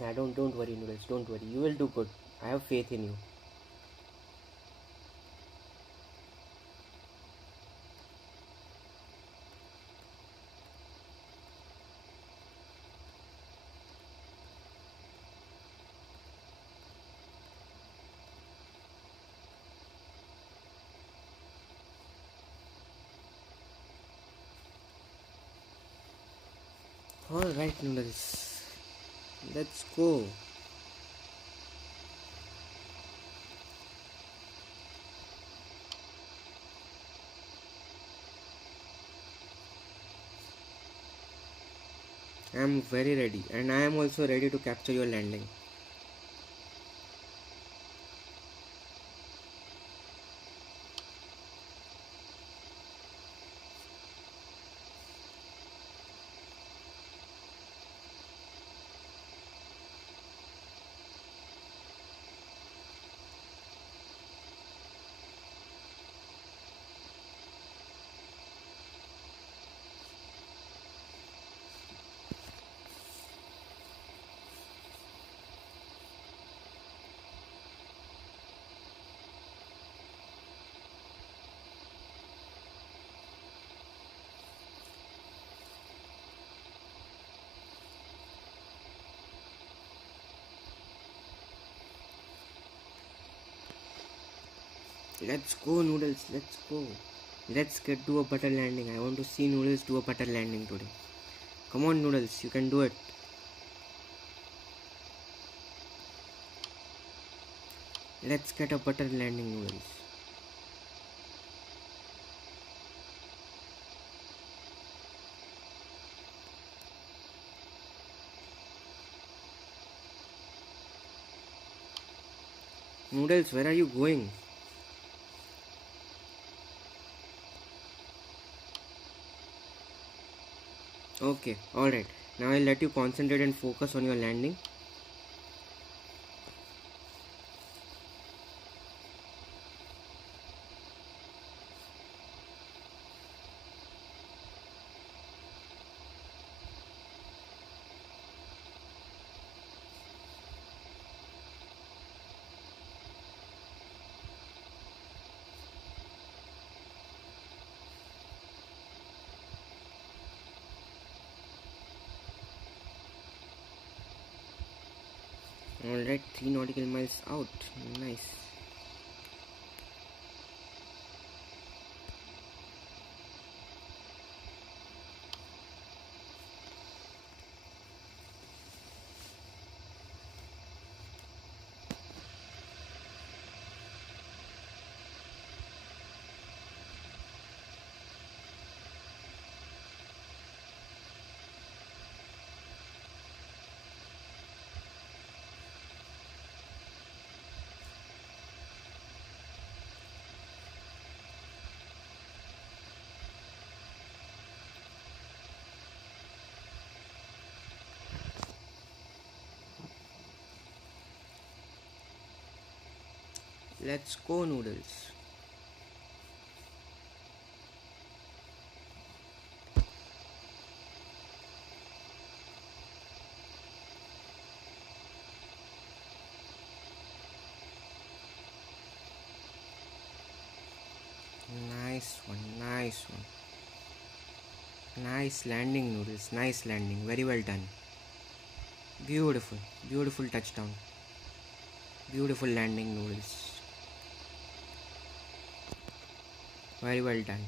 Yeah, don't worry, Noodles. Don't worry. You will do good. I have faith in you. All right, Noodles. Let's go. I am very ready, and I am also ready to capture your landing. Let's go, Noodles. Let's go. Let's get do a butter landing. I want to see Noodles do a butter landing today. Come on, Noodles. You can do it. Let's get a butter landing, Noodles. Noodles, where are you going? Okay, alright. Now I'll let you concentrate and focus on your landing. Alright, 3 nautical miles out. Nice. Let's go, noodles. Nice one, nice one. Nice landing, noodles. Nice landing. Very well done. Beautiful, beautiful touchdown. Beautiful landing, noodles. Very well done.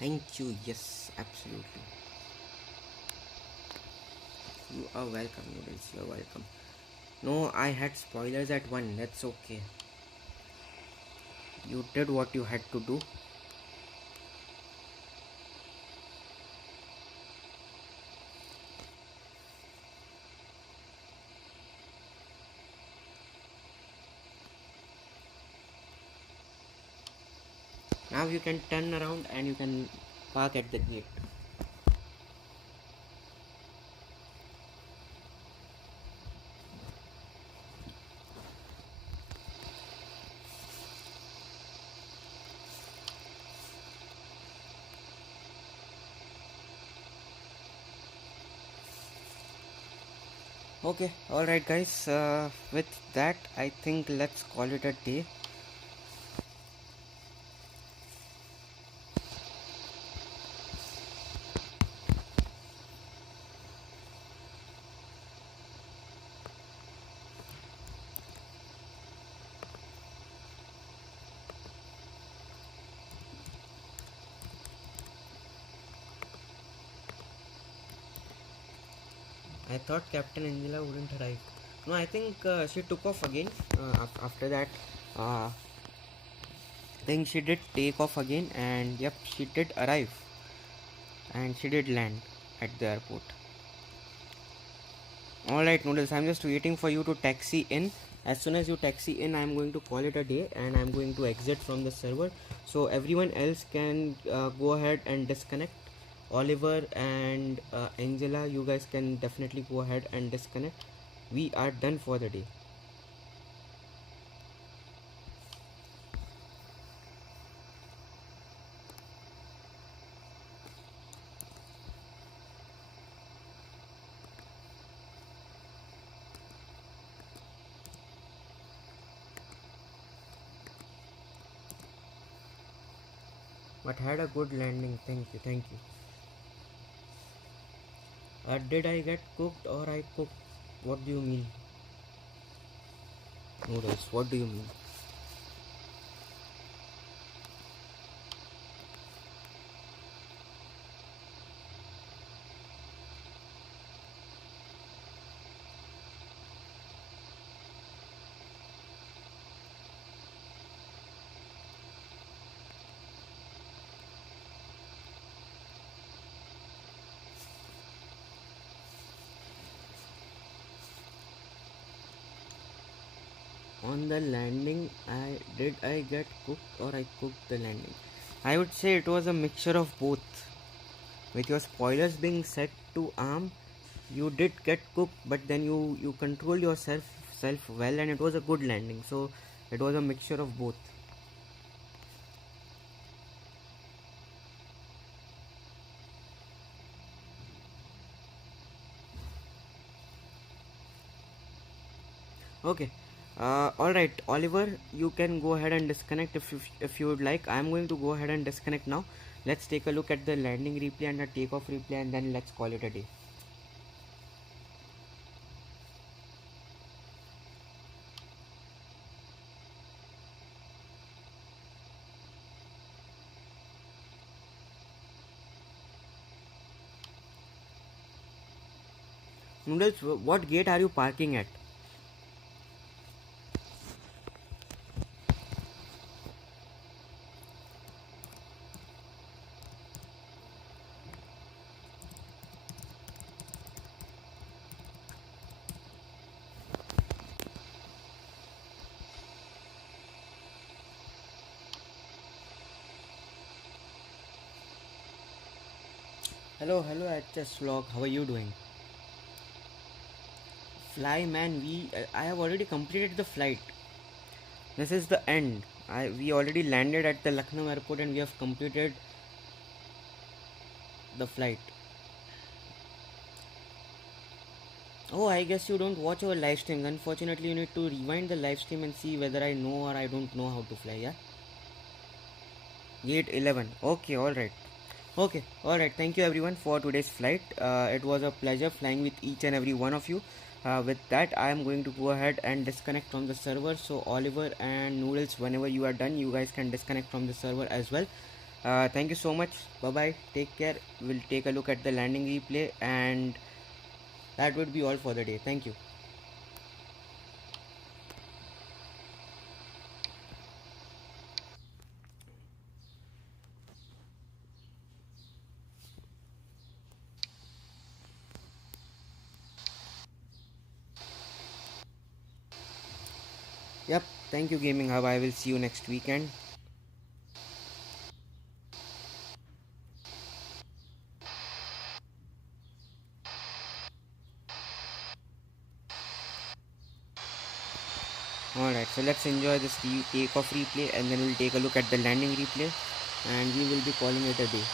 Thank you. Yes, absolutely. You are welcome, noodles. You are welcome. No, I had spoilers at 1. That's okay. You did what you had to do. Now you can turn around and you can park at the gate. Okay, alright guys, with that I think let's call it a day. I thought Captain Angela wouldn't arrive. No, I think she took off again. After that, I think she did take off again, and yep, she did arrive, and she did land at the airport. Alright, noodles, I'm just waiting for you to taxi in. As soon as you taxi in, I'm going to call it a day, and I'm going to exit from the server, so everyone else can go ahead and disconnect. Oliver and Angela, you guys can definitely go ahead and disconnect. We are done for the day. But had a good landing. Thank you, thank you. Did I get cooked or I cooked? What do you mean? Noodles, what do you mean? On the landing, I get cooked or I cooked the landing? I would say it was a mixture of both. With your spoilers being set to arm, You did get cooked, but then you controlled yourself well, and it was a good landing. So it was a mixture of both. Okay. All right, Oliver, you can go ahead and disconnect if you would like. I'm going to go ahead and disconnect now. Let's take a look at the landing replay and the takeoff replay, and then let's call it a day. Noodles, what gate are you parking at? Hello, HS Vlog. How are you doing? Fly, man. I have already completed the flight. This is the end. We already landed at the Lucknow airport and we have completed the flight. Oh, I guess you don't watch our live streams. Unfortunately, you need to rewind the live stream and see whether I know or I don't know how to fly. Yeah. Gate 11. Okay, all right. Okay, all right. Thank you everyone for today's flight. It was a pleasure flying with each and every one of you. With that, I am going to go ahead and disconnect from the server. So Oliver and Noodles, whenever you are done, you guys can disconnect from the server as well. Thank you so much. Bye bye. Take care. We'll take a look at the landing replay, and that would be all for the day. Thank you. Yep. Thank you, Gaming Hub. I will see you next weekend. Alright, so let's enjoy this takeoff replay, and then we'll take a look at the landing replay, and we will be calling it a day.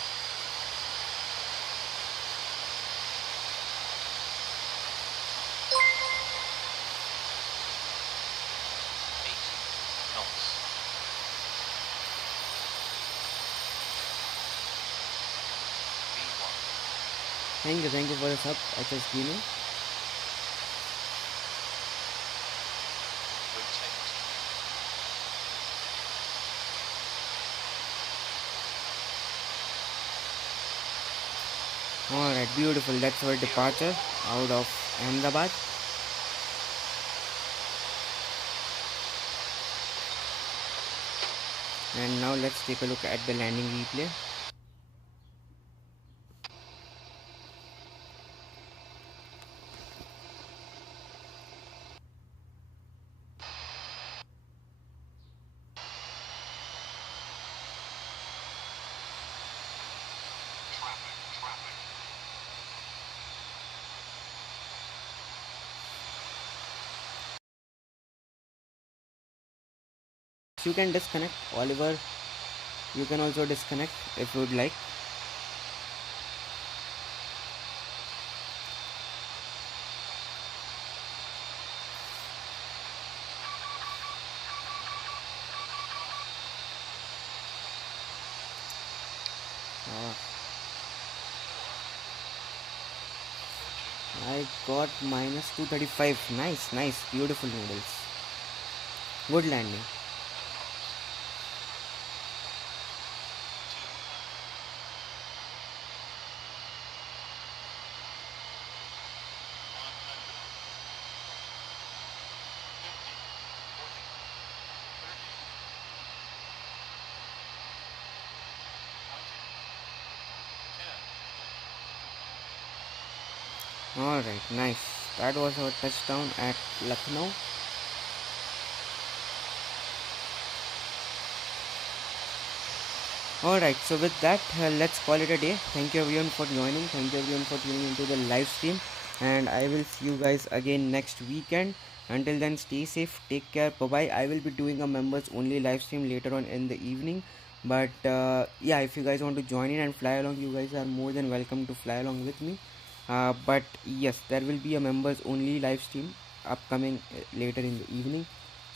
80 knots. V1. Thank you for the sub, HS Gaming. Rotate. Alright, beautiful. That's our departure out of Ahmedabad. And now let's take a look at the landing replay. So you can disconnect. Oliver, you can also disconnect if you would like. I got minus 235. Nice, beautiful noodles. Good landing. Alright, nice. That was our touchdown at Lucknow. Alright, so with that, let's call it a day. Thank you everyone for joining. Thank you everyone for tuning into the live stream. and I will see you guys again next weekend. Until then, stay safe, take care, bye bye. I will be doing a members only live stream later on in the evening, but yeah, if you guys want to join in and fly along, you guys are more than welcome to fly along with me. But yes, there will be a members only live stream upcoming later in the evening.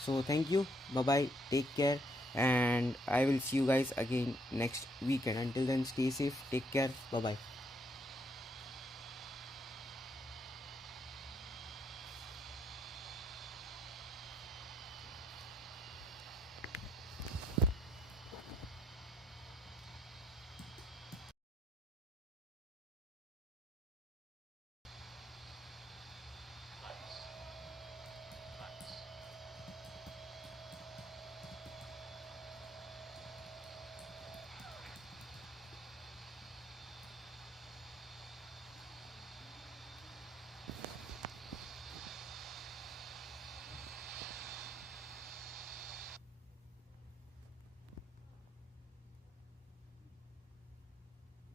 So thank you, bye bye, take care, and I will see you guys again next weekend. Until then, stay safe, take care, bye bye.